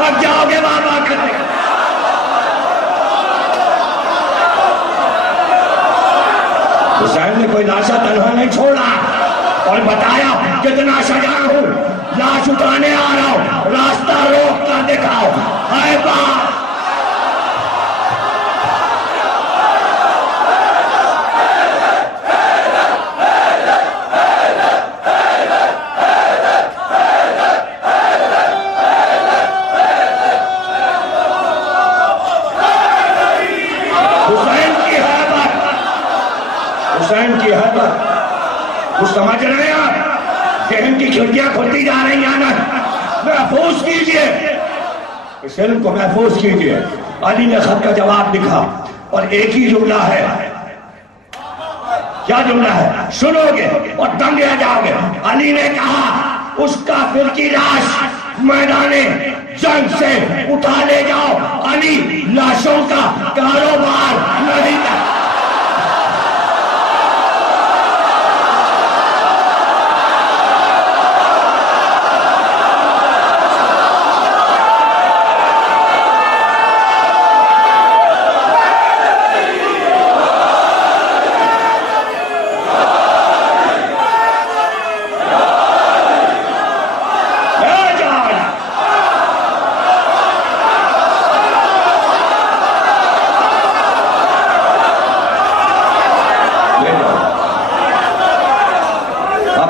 اب جاؤ گے بابا کرنے. حسین نے کوئی لاشا تنہا نہیں چھوڑا اور بتایا کتنا شجاع ہوں, لاش اٹھانے آ رہا ہوں, راستہ روک کر دکھاؤ. اے باپ حسین کی حیبت. وہ سمجھ رہے ہیں آپ ذہن کی کھڑکیاں کھلتی جا رہی ہیں نا. محفوظ کیجئے, اس علم کو محفوظ کیجئے. علی نے خط کا جواب لکھا اور ایک ہی جملہ ہے. کیا جملہ ہے؟ سنو گے اور دنگ رہ جاؤ گے. علی نے کہا اس کافر کی لاش میدان جنگ سے اٹھا لے جاؤ، علی لاشوں کا کاروبار نہیں کرتا۔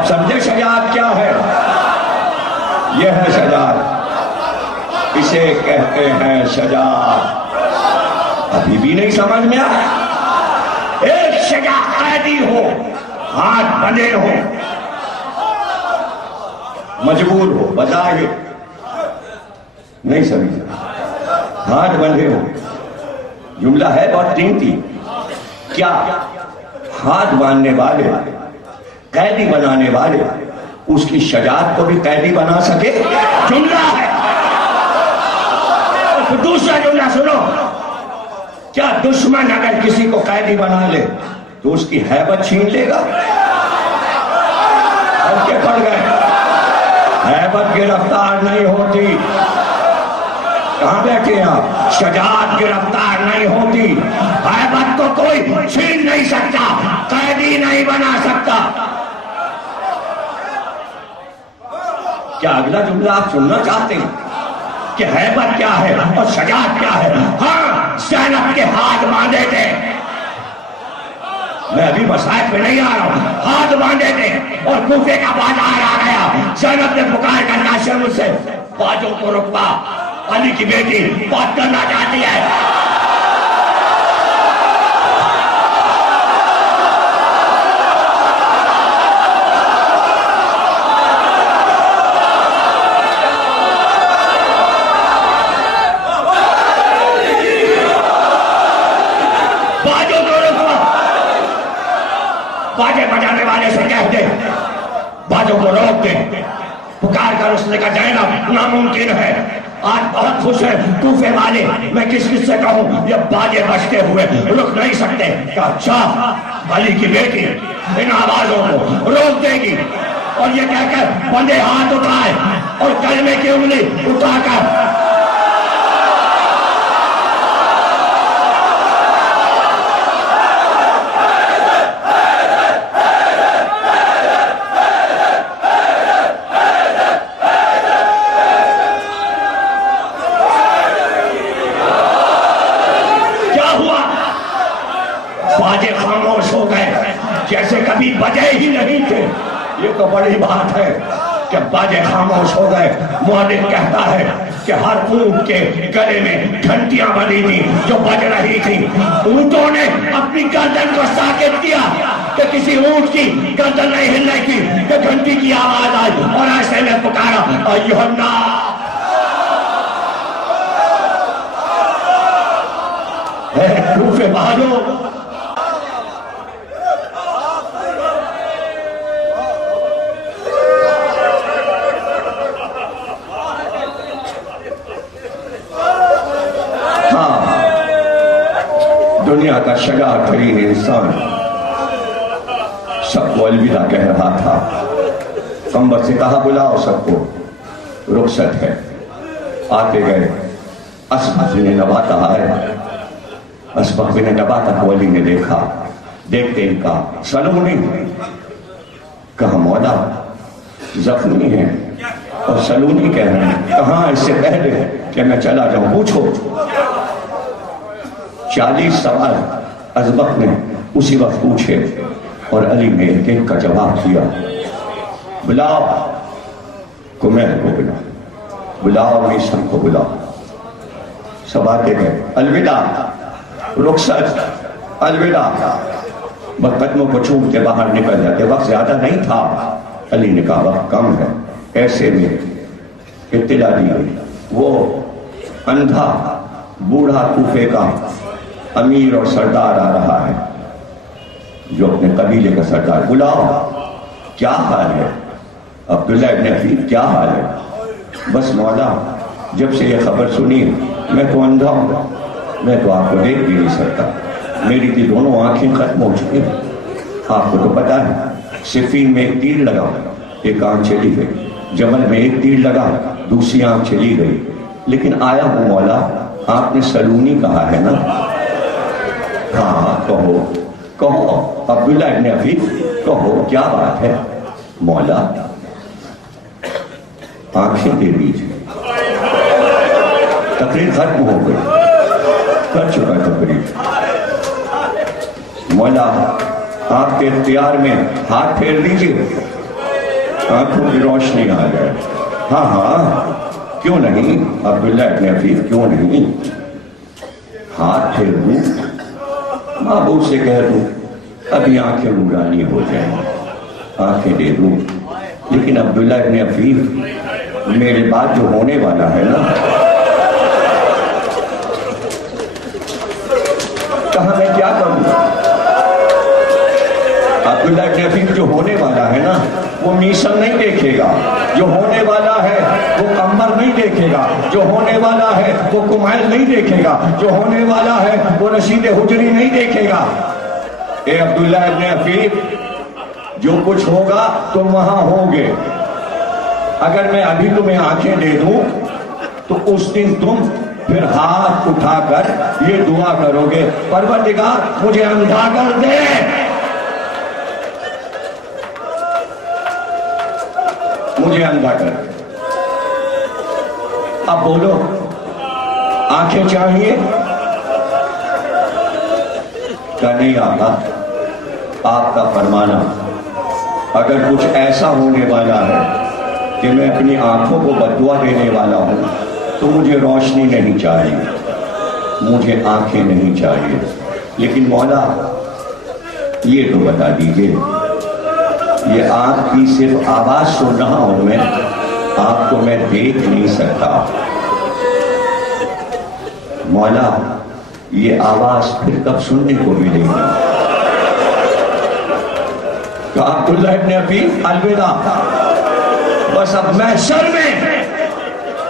سمجھے شجاعت کیا ہے؟ یہ ہے شجاعت، اسے کہتے ہیں شجاعت۔ ابھی بھی نہیں سمجھ میں آیا؟ ایک شجاع قیدی ہو، ہاتھ بندھے ہو، مجبور ہو، بظاہر نہیں سمجھا، ہاتھ بندھے ہو، جملہ ہے بہت قیمتی۔ کیا ہاتھ باندھنے والے، قیدی بنانے والے اس کی شجاعت کو بھی قیدی بنا سکے؟ جملہ ہے۔ دوسرا جملہ سنو، کیا دشمن اگر کسی کو قیدی بنا لے تو اس کی ہیبت چھین لے گا؟ ہلکے پڑ گئے، ہیبت گرفتار نہیں ہوتی۔ کہاں بیٹھے ہیں آپ؟ شجاعت گرفتار نہیں ہوتی، ہیبت کو کوئی چھین نہیں سکتا، قیدی نہیں بنا سکتا۔ کیا اگلا جملہ آپ سننا چاہتے ہیں کہ ہیبت کیا ہے اور شجاعت کیا ہے؟ ہاں، زینب کے ہاتھ باندھے تھے، میں ابھی مسائل پہ نہیں آ رہا ہوں، ہاتھ باندھے تھے اور کوفے کا بازار آ گیا، زینب نے پکار کر ناشر مجھ سے باجوں کو رکوا، علی کی بیٹی بات کرنا چاہتی ہے۔ باجے بجانے والے سے کہہ دے باجوں کو روک دے، پکار کر اس نے کہا زینب ناممکن ہے، آج بہت خوش ہے کوفے والے، میں کس کس سے کہوں یہ باجے بجتے ہوئے رک نہیں سکتے۔ کہا اچھا، علی کی بیٹی ان آوازوں کو روک دے گی، اور یہ کہہ کر بندے ہاتھ اٹھائے اور کلمے کی انگلی اٹھا کر جیسے کبھی بجے ہی نہیں تھے۔ یہ تو بڑی بات ہے کہ باجے خاموش ہو گئے۔ مؤذن کہتا ہے کہ ہر اونٹ کے گلے میں گھنٹیاں بندھی تھی جو بج رہی تھی، اونٹوں نے اپنی گردن کو ساکت کیا کہ کسی اونٹ کی گردن نہیں ہلنے کی کہ گھنٹی کی آواز آئی، اور ایسے میں پکارا ایھا الناس، اے کوفے والو، دنیا کا شجاع ترین انسان سب کو الوداع کہہ رہا تھا۔ قمبر سے کہا بلاؤ سب کو، رخصت ہے۔ آتے گئے، اسبق بن نباتہ آئے، اسبق بن نباتہ کو علی نے دیکھا، دیکھتے ان کا سلونی، کہا مولا زخمی ہے اور سلونی کہہ رہے ہیں، کہاں اس سے پہلے کہ میں چلا جاؤں پوچھو۔ 40 سوال ازبق نے اسی وقت پوچھے اور علی نے ایک ایک کا جواب دیا۔ بلاؤ کمیل کو بلاؤ، بلاؤ میسم کو بلاؤ۔ سب آتے گئے، الوداع، رخصت، الوداع، قدموں کو چومتے باہر نکل جاتے۔ وقت زیادہ نہیں تھا، علی نے کہا وقت کم ہے۔ ایسے میں اطلاع دی گئی، وہ اندھا بوڑھا کوفے کا امیر اور سردار آ رہا ہے، جو اپنے قبیلے کا سردار۔ بلاؤ، کیا حال ہے عبداللہ ابن عفیف، کیا حال ہے؟ بس مولا جب سے یہ خبر سنی میں تو اندھا ہوں، میں تو آپ کو دیکھ بھی نہیں سکتا، میری بھی دونوں آنکھیں ختم ہو چکی ہیں۔ آپ کو تو پتا ہے صفین میں ایک تیر لگا، ایک آنکھ چلی گئی، جمل میں ایک تیر لگا، دوسری آنکھ چلی گئی، لیکن آیا ہوں مولا، آپ نے سلونی کہا ہے نا؟ ہاں کہو کہو عبداللہ ابن عفیف کہو کیا بات ہے؟ مولا آنکھیں دے دیجیے۔ تقریر ختم ہو گئی، کر چکا تقریر۔ مولا آپ کے اختیار میں ہاتھ پھیر دیجیے، آنکھوں کی روشنی آ جائے۔ ہاں ہاں کیوں نہیں عبداللہ ابن عفیف، کیوں نہیں؟ ہاتھ پھیر دوں، محبوب سے کہہ دوں ابھی آنکھیں نورانی ہو جائیں، آنکھیں دے دوں، لیکن عبداللہ ابن عفیف میرے بعد جو ہونے والا ہے نا، کہاں میں کیا کروں؟ عبداللہ ابن عفیف جو ہونے والا ہے نا وہ میسن نہیں دیکھے گا، جو ہونے والا ہے وہ کمبر نہیں دیکھے گا، جو ہونے والا ہے وہ کمائل نہیں دیکھے گا، جو ہونے والا ہے وہ رشید حجری نہیں دیکھے گا۔ اے عبداللہ ابن عفیف جو کچھ ہوگا تم وہاں ہوگے، اگر میں ابھی تمہیں آنکھیں دے دوں تو اس دن تم پھر ہاتھ اٹھا کر یہ دعا کرو گے پروردگار مجھے اندھا کر دے۔ مجھے اندھا کر دے۔ اب بولو آنکھیں چاہیے؟ کہ نہیں آقا، آپ کا فرمانا اگر کچھ ایسا ہونے والا ہے کہ میں اپنی آنکھوں کو بددعا دینے والا ہوں تو مجھے روشنی نہیں چاہیے، مجھے آنکھیں نہیں چاہیے، لیکن مولا یہ تو بتا دیجئے، یہ آپ کی صرف آواز سن رہا ہوں میں، آپ کو میں دیکھ نہیں سکتا، مولا یہ آواز پھر کب سننے کو ملے گی؟ کہ عبداللہ ابن عفیف الوداع، بس اب محشر میں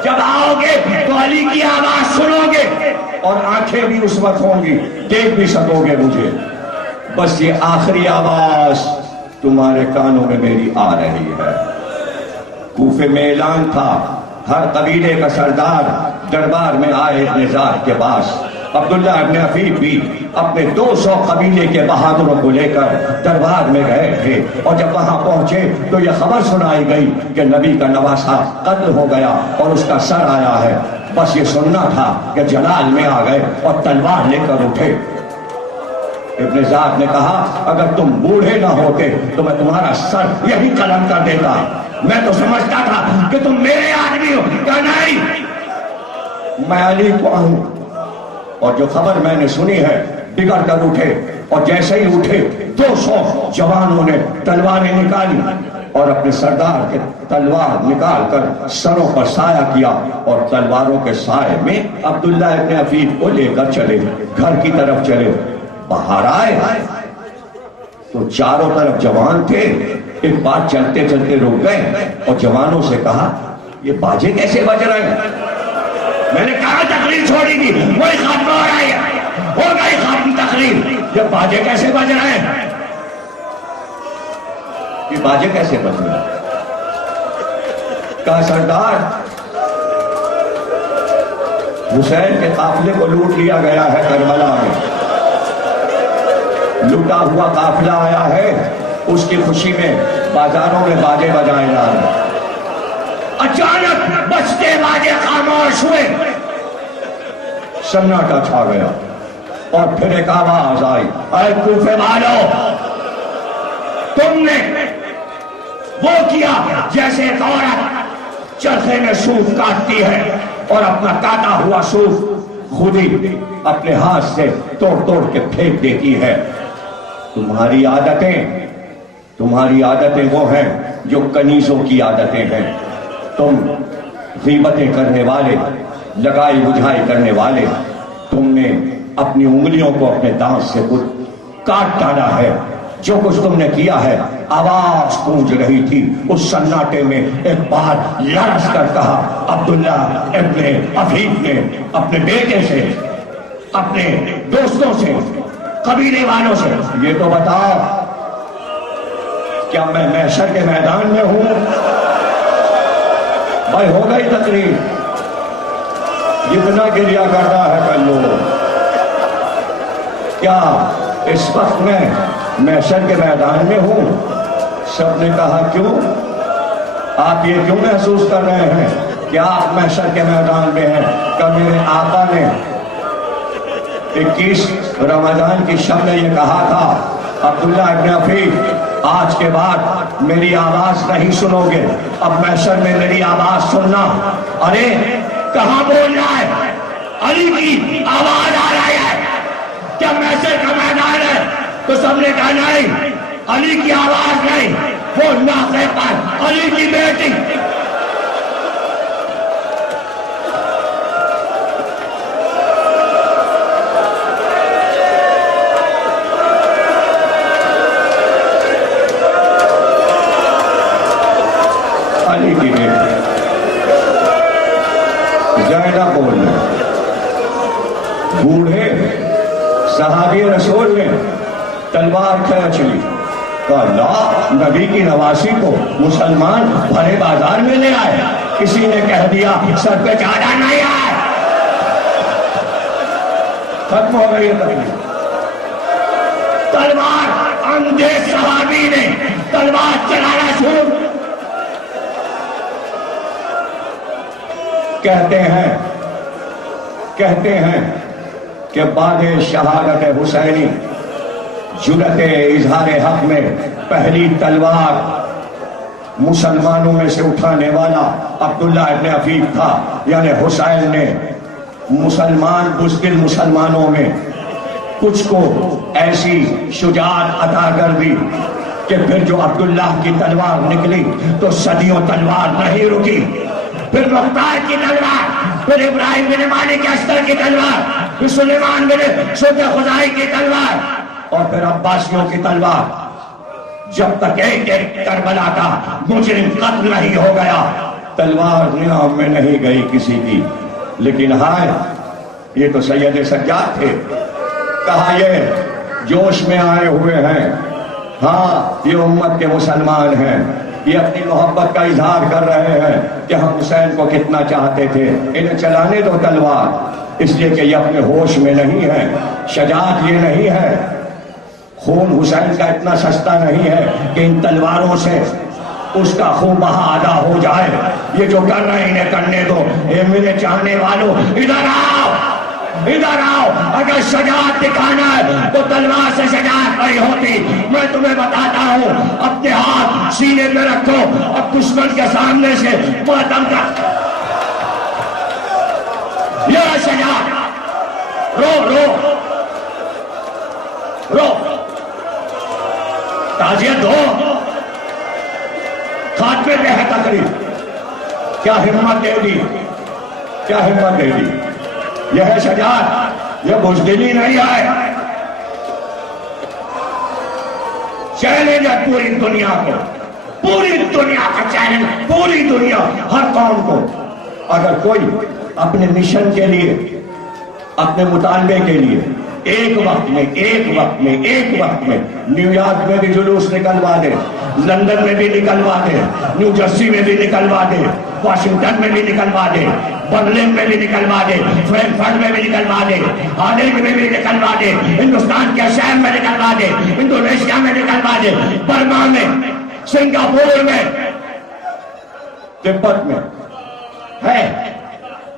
جب آؤ گے تو علی کی آواز سنو گے اور آنکھیں بھی اس وقت ہوں گی، دیکھ بھی سکو گے مجھے، بس یہ آخری آواز تمہارے کانوں میں میری آ رہی ہے۔ کوفے میں اعلان تھا، ہر قبیلے کا سردار دربار میں آئے ابن ذات کے پاس، عبداللہ ابن عفیف بھی اپنے 200 قبیلے کے بہادروں کو لے کر دربار میں گئے تھے، اور جب وہاں پہنچے تو یہ خبر سنائی گئی کہ نبی کا نواسہ قتل ہو گیا اور اس کا سر آیا ہے، بس یہ سننا تھا کہ جلال میں آ گئے اور تلوار لے کر اٹھے۔ ابن ذات نے کہا اگر تم بوڑھے نہ ہوتے تو میں تمہارا سر یہی قلم کر دیتا، میں تو سمجھتا تھا کہ تم میرے آدمی ہو، کہ نہیں میں علی کو ہوں۔ اور جو خبر میں نے سنی ہے بگڑ کر اٹھے، اور جیسے ہی اٹھے 200 جوانوں نے تلواریں نکالی اور اپنے سردار کے تلوار نکال کر سروں پر سایہ کیا، اور تلواروں کے سائے میں عبداللہ ابن عفیف کو لے کر چلے، گھر کی طرف چلے۔ باہر آئے تو چاروں طرف جوان تھے، ایک بار چلتے چلتے رک گئے اور جوانوں سے کہا یہ باجے کیسے بج رہے ہیں؟ میں نے کہا تقریر چھوڑی تھی، وہی ختم ہو رہی ہے، ہو گئی ختم تقریر، یہ باجے کیسے بج رہے ہیں؟ یہ باجے کیسے بج رہے ہیں؟ کہا سردار حسین کے قافلے کو لوٹ لیا گیا ہے، کربلا میں لوٹا ہوا قافلہ آیا ہے، اس کی خوشی میں بازاروں میں باجے بجائے جا رہے ہیں۔ اچانک بجتے باجے خاموش ہوئے، سناٹا چھا گیا، اور پھر ایک آواز آئی، اے کوفے والو، تم نے وہ کیا جیسے ایک عورت چرخے میں صوف کاٹتی ہے اور اپنا کاٹا ہوا صوف خود ہی اپنے ہاتھ سے توڑ توڑ کے پھینک دیتی ہے۔ تمہاری عادتیں وہ ہیں جو کنیزوں کی عادتیں ہیں، تم غیبتیں کرنے والے، لگائی بجھائی کرنے والے، تم نے اپنی انگلیوں کو اپنے دانت سے کاٹ ڈالا ہے، جو کچھ تم نے کیا ہے. آواز گونج رہی تھی. اس سناٹے میں ایک بار لرز کر کہا عبداللہ ابن عفیف نے اپنے بیٹے سے, اپنے دوستوں سے, قبیلے والوں سے, یہ تو بتاؤ کیا میں محشر کے میدان میں ہوں؟ بھائی ہو گئی تقریر, جتنا گریا کرنا ہے کر لو. کیا اس وقت میں محشر کے میدان میں ہوں؟ سب نے کہا کیوں؟ آپ یہ کیوں محسوس کر رہے ہیں کہ آپ محشر کے میدان میں ہیں؟ کہ میرے آقا نے 21 رمضان کی شب میں یہ کہا تھا عبداللہ ابن عفیف آج کے بعد میری آواز نہیں سنو گے, اب محشر میں میری آواز سننا. ارے کہاں بول رہا ہے؟ علی کی آواز آ رہی ہے. کیا محشر کا میدان ہے؟ تو سب نے کہا نہیں, علی کی آواز نہیں, وہ ناقے پر علی کی بیٹی. علی کی بیٹی زینب بول رہے. بوڑھے صحابی رسول نے تلوار کھینچ لی. کہا لا, نبی کی نواسی کو مسلمان بھرے بازار میں لے آئے. کسی نے کہہ دیا سر پہ چادر نہیں آئے. ختم ہو گئی تقریر. تلوار اندھے صحابی نے تلوار چلانا شروع. کہتے ہیں کہ بعد شہادت حسینی جرأت اظہار حق میں پہلی تلوار مسلمانوں میں سے اٹھانے والا عبداللہ ابن عفیف تھا. یعنی حسین نے مسلمان بزدل مسلمانوں میں کچھ کو ایسی شجاعت عطا کر دی کہ پھر جو عبداللہ کی تلوار نکلی تو صدیوں تلوار نہیں رکی. پھر مختار کی تلوار, پھر ابراہیم بن مالک اشتر کی تلوار, پھر سلیمان بن سود خزائی کی تلوار, اور پھر عباسیوں کی تلوار. جب تک ایک ایک کربلا کا مجرم قتل نہیں ہو گیا تلوار نیام میں نہیں گئی کسی کی. لیکن ہائے, یہ تو سید سجاد تھے. کہا یہ جوش میں آئے ہوئے ہیں, ہاں یہ امت کے مسلمان ہیں, یہ اپنی محبت کا اظہار کر رہے ہیں کہ ہم حسین کو کتنا چاہتے تھے, انہیں چلانے دو تلوار. اس لیے کہ یہ اپنے ہوش میں نہیں ہے. شجاعت یہ نہیں ہے, خون حسین کا اتنا سستا نہیں ہے کہ ان تلواروں سے اس کا خون بہا ادا ہو جائے. یہ جو کر رہے ہیں انہیں کرنے دو. اے میرے چاہنے والوں, ادھر آؤ, ادھر آؤ. اگر شجاعت دکھانا ہے تو تلوار سے شجاعت نہیں ہوتی. میں تمہیں بتاتا ہوں, اپنے ہاتھ سینے پہ رکھو, اب دشمن کے سامنے سے ماتم کر. یہ شجاعت. رو رو رو, تعزیت دو. خاتمے پہ ہے تقریر. کیا ہمت دے دی, کیا ہمت دے دی. یہ ہے شجاعت, یہ بزدلی نہیں ہے. چیلنج ہے پوری دنیا کو, پوری دنیا کا چیلنج, پوری دنیا, ہر قوم کو. اگر کوئی اپنے مشن کے لیے, اپنے مطالبے کے لیے ایک وقت میں نیو یارک میں بھی جلوس نکلوا دے, لندن میں بھی نکلوا دے, نیو جرسی میں بھی نکلوا دے, واشنگٹن میں بھی نکلوا دے, برلن میں بھی نکلوا دے, فرینکفرٹ میں بھی نکلوا دے, ہالینڈ میں بھی نکلوا دے, ہندوستان کے شہر میں نکلوا دے, انڈونیشیا میں نکلوا دے, برما میں, سنگاپور میں, تبت میں. ہے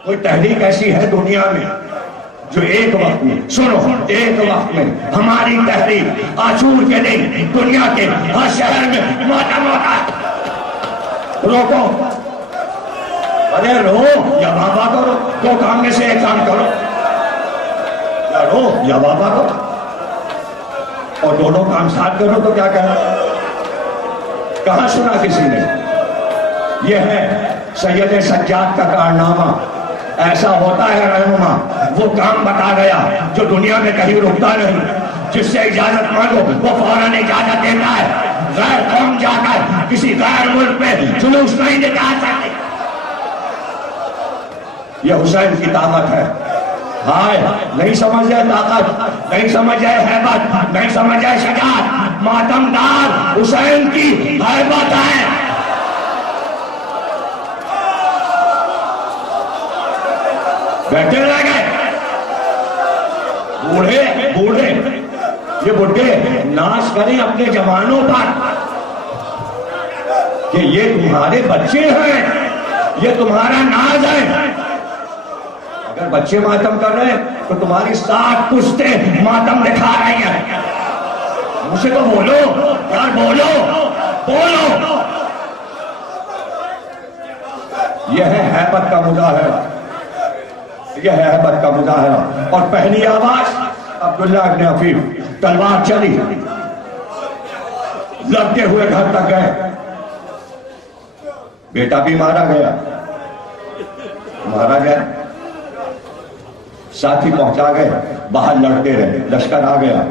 کوئی تحریک ایسی ہے دنیا میں جو ایک وقت میں, سنو, ایک وقت میں ہماری تحریک عاشور کے دن دنیا کے ہر شہر میں ماتم ہوتا ہے. روکو, ارے رو یا بابا کرو, دو کام میں سے ایک کام کرو. یا رو یا بابا کرو, اور دونوں کام ساتھ کرو تو کیا کہنا. کہاں سنا کسی نے. یہ ہے سید سجاد کا کارنامہ. ایسا ہوتا ہے رہنما, وہ کام بتا گیا جو دنیا میں کہیں رکتا نہیں. جس سے اجازت مانگو وہ فوراً اجازت دیتا ہے. غیر قوم جا کر کسی غیر ملک میں جلوس نہیں نکال سکتے. یہ حسین کی طاقت ہے. ہائے نہیں سمجھ جائے طاقت, نہیں سمجھ جائے ہیبت, نہیں سمجھ جائے شجاعت. ماتمدار حسین کی ہیبت ہے. بیٹھے رہ گئے بوڑھے بوڑھے, یہ بڈھے ناز کریں اپنے جوانوں پر کہ یہ تمہارے بچے ہیں, یہ تمہارا ناز ہے. اگر بچے ماتم کر رہے ہیں تو تمہاری 60 پشتیں ماتم دکھا رہی ہیں. مجھے تو بولو یار, بولو بولو. یہ ہے ہیبت کا مظاہرہ, یہ ہے ہیبت کا مظاہرہ. اور پہلی آواز عبداللہ ابن عفیف, تلوار چلی, لڑتے ہوئے گھر تک گئے. بیٹا بھی مارا گیا, مارا گیا. ساتھی پہنچا گئے, باہر لڑتے رہے, لشکر آ گیا.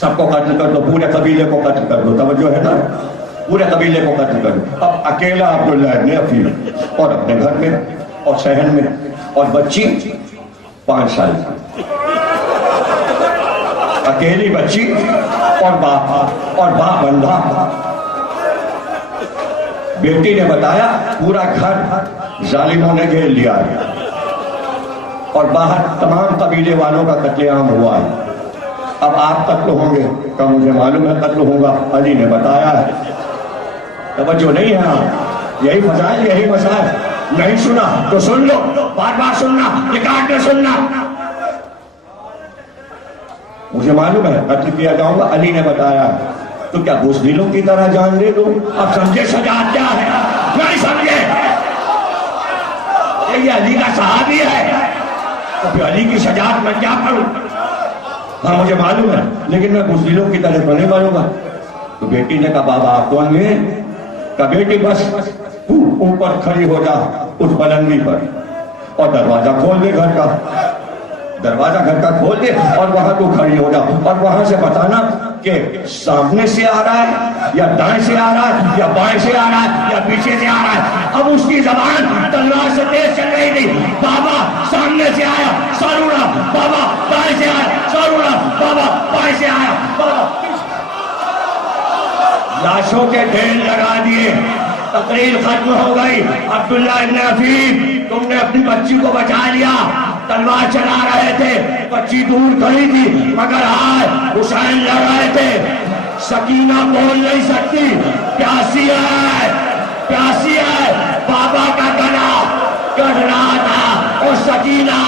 سب کو قتل کر دو, پورے قبیلے کو قتل کر دو. توجہ ہے نا, پورے قبیلے کو قتل کر دو. اب اکیلا عبداللہ ابن عفیف, اور اپنے گھر میں اور صحن میں, اور بچی 5 سال کی, اکیلی بچی, اور باپ بندھا. بیٹی نے بتایا پورا گھر ظالموں نے گھیر لیا ہے, اور باہر تمام قبیلے والوں کا قتل عام ہوا ہے. اب آپ قتل ہوں گے, کہ مجھے معلوم ہے قتل ہوگا, علی نے بتایا ہے. توجہ نہیں ہے آپ, یہی فضائل, یہی مسائل. نہیں سنا تو سن لو, بار بار سننا, ریکارڈ میں سننا. مجھے معلوم ہے قتل کیا جاؤں گا, علی نے بتایا ہے. تو کیا بزدلوں کی طرح جان دے دو؟ اب سمجھے شجاعت کیا ہے, نہیں سمجھے. یہ علی کا صحابی ہے, تو پھر علی کی شجاعت میں کیا کروں؟ ہاں مجھے معلوم ہے, لیکن میں بزدلوں کی طرح تو نہیں بنوں گا. تو بیٹی نے کہا بابا آپ کون ہیں؟ کہا بیٹی بس اوپر کھڑی ہو جا اس بلندی پر, اور دروازہ کھول دے گھر کا, دروازہ گھر کا کھول دے, اور وہاں تو کھڑی ہو جا, اور وہاں سے بتانا کہ سامنے سے آ رہا ہے یا دائیں سے آ رہا ہے یا بائیں سے آ رہا ہے یا پیچھے سے آ رہا ہے. اب اس کی زبان تلوار سے تیز چل رہی تھی. بابا سامنے سے آیا, سر اڑا. بابا دائیں سے آیا, سر اڑا. بابا بائیں سے آیا, بابا. لاشوں کے ڈھیر لگا دیے, تقریر ختم ہو گئی. عبداللہ ابن عفیف, تم نے اپنی بچی کو بچا لیا. تلوار چلا رہے تھے, بچی دور کھڑی تھی, مگر آج حسین لڑ رہے تھے. سکینہ بول نہیں سکتی, پیاسی ہے, پیاسی ہے. بابا کا گلا کٹ رہا تھا, اور سکینہ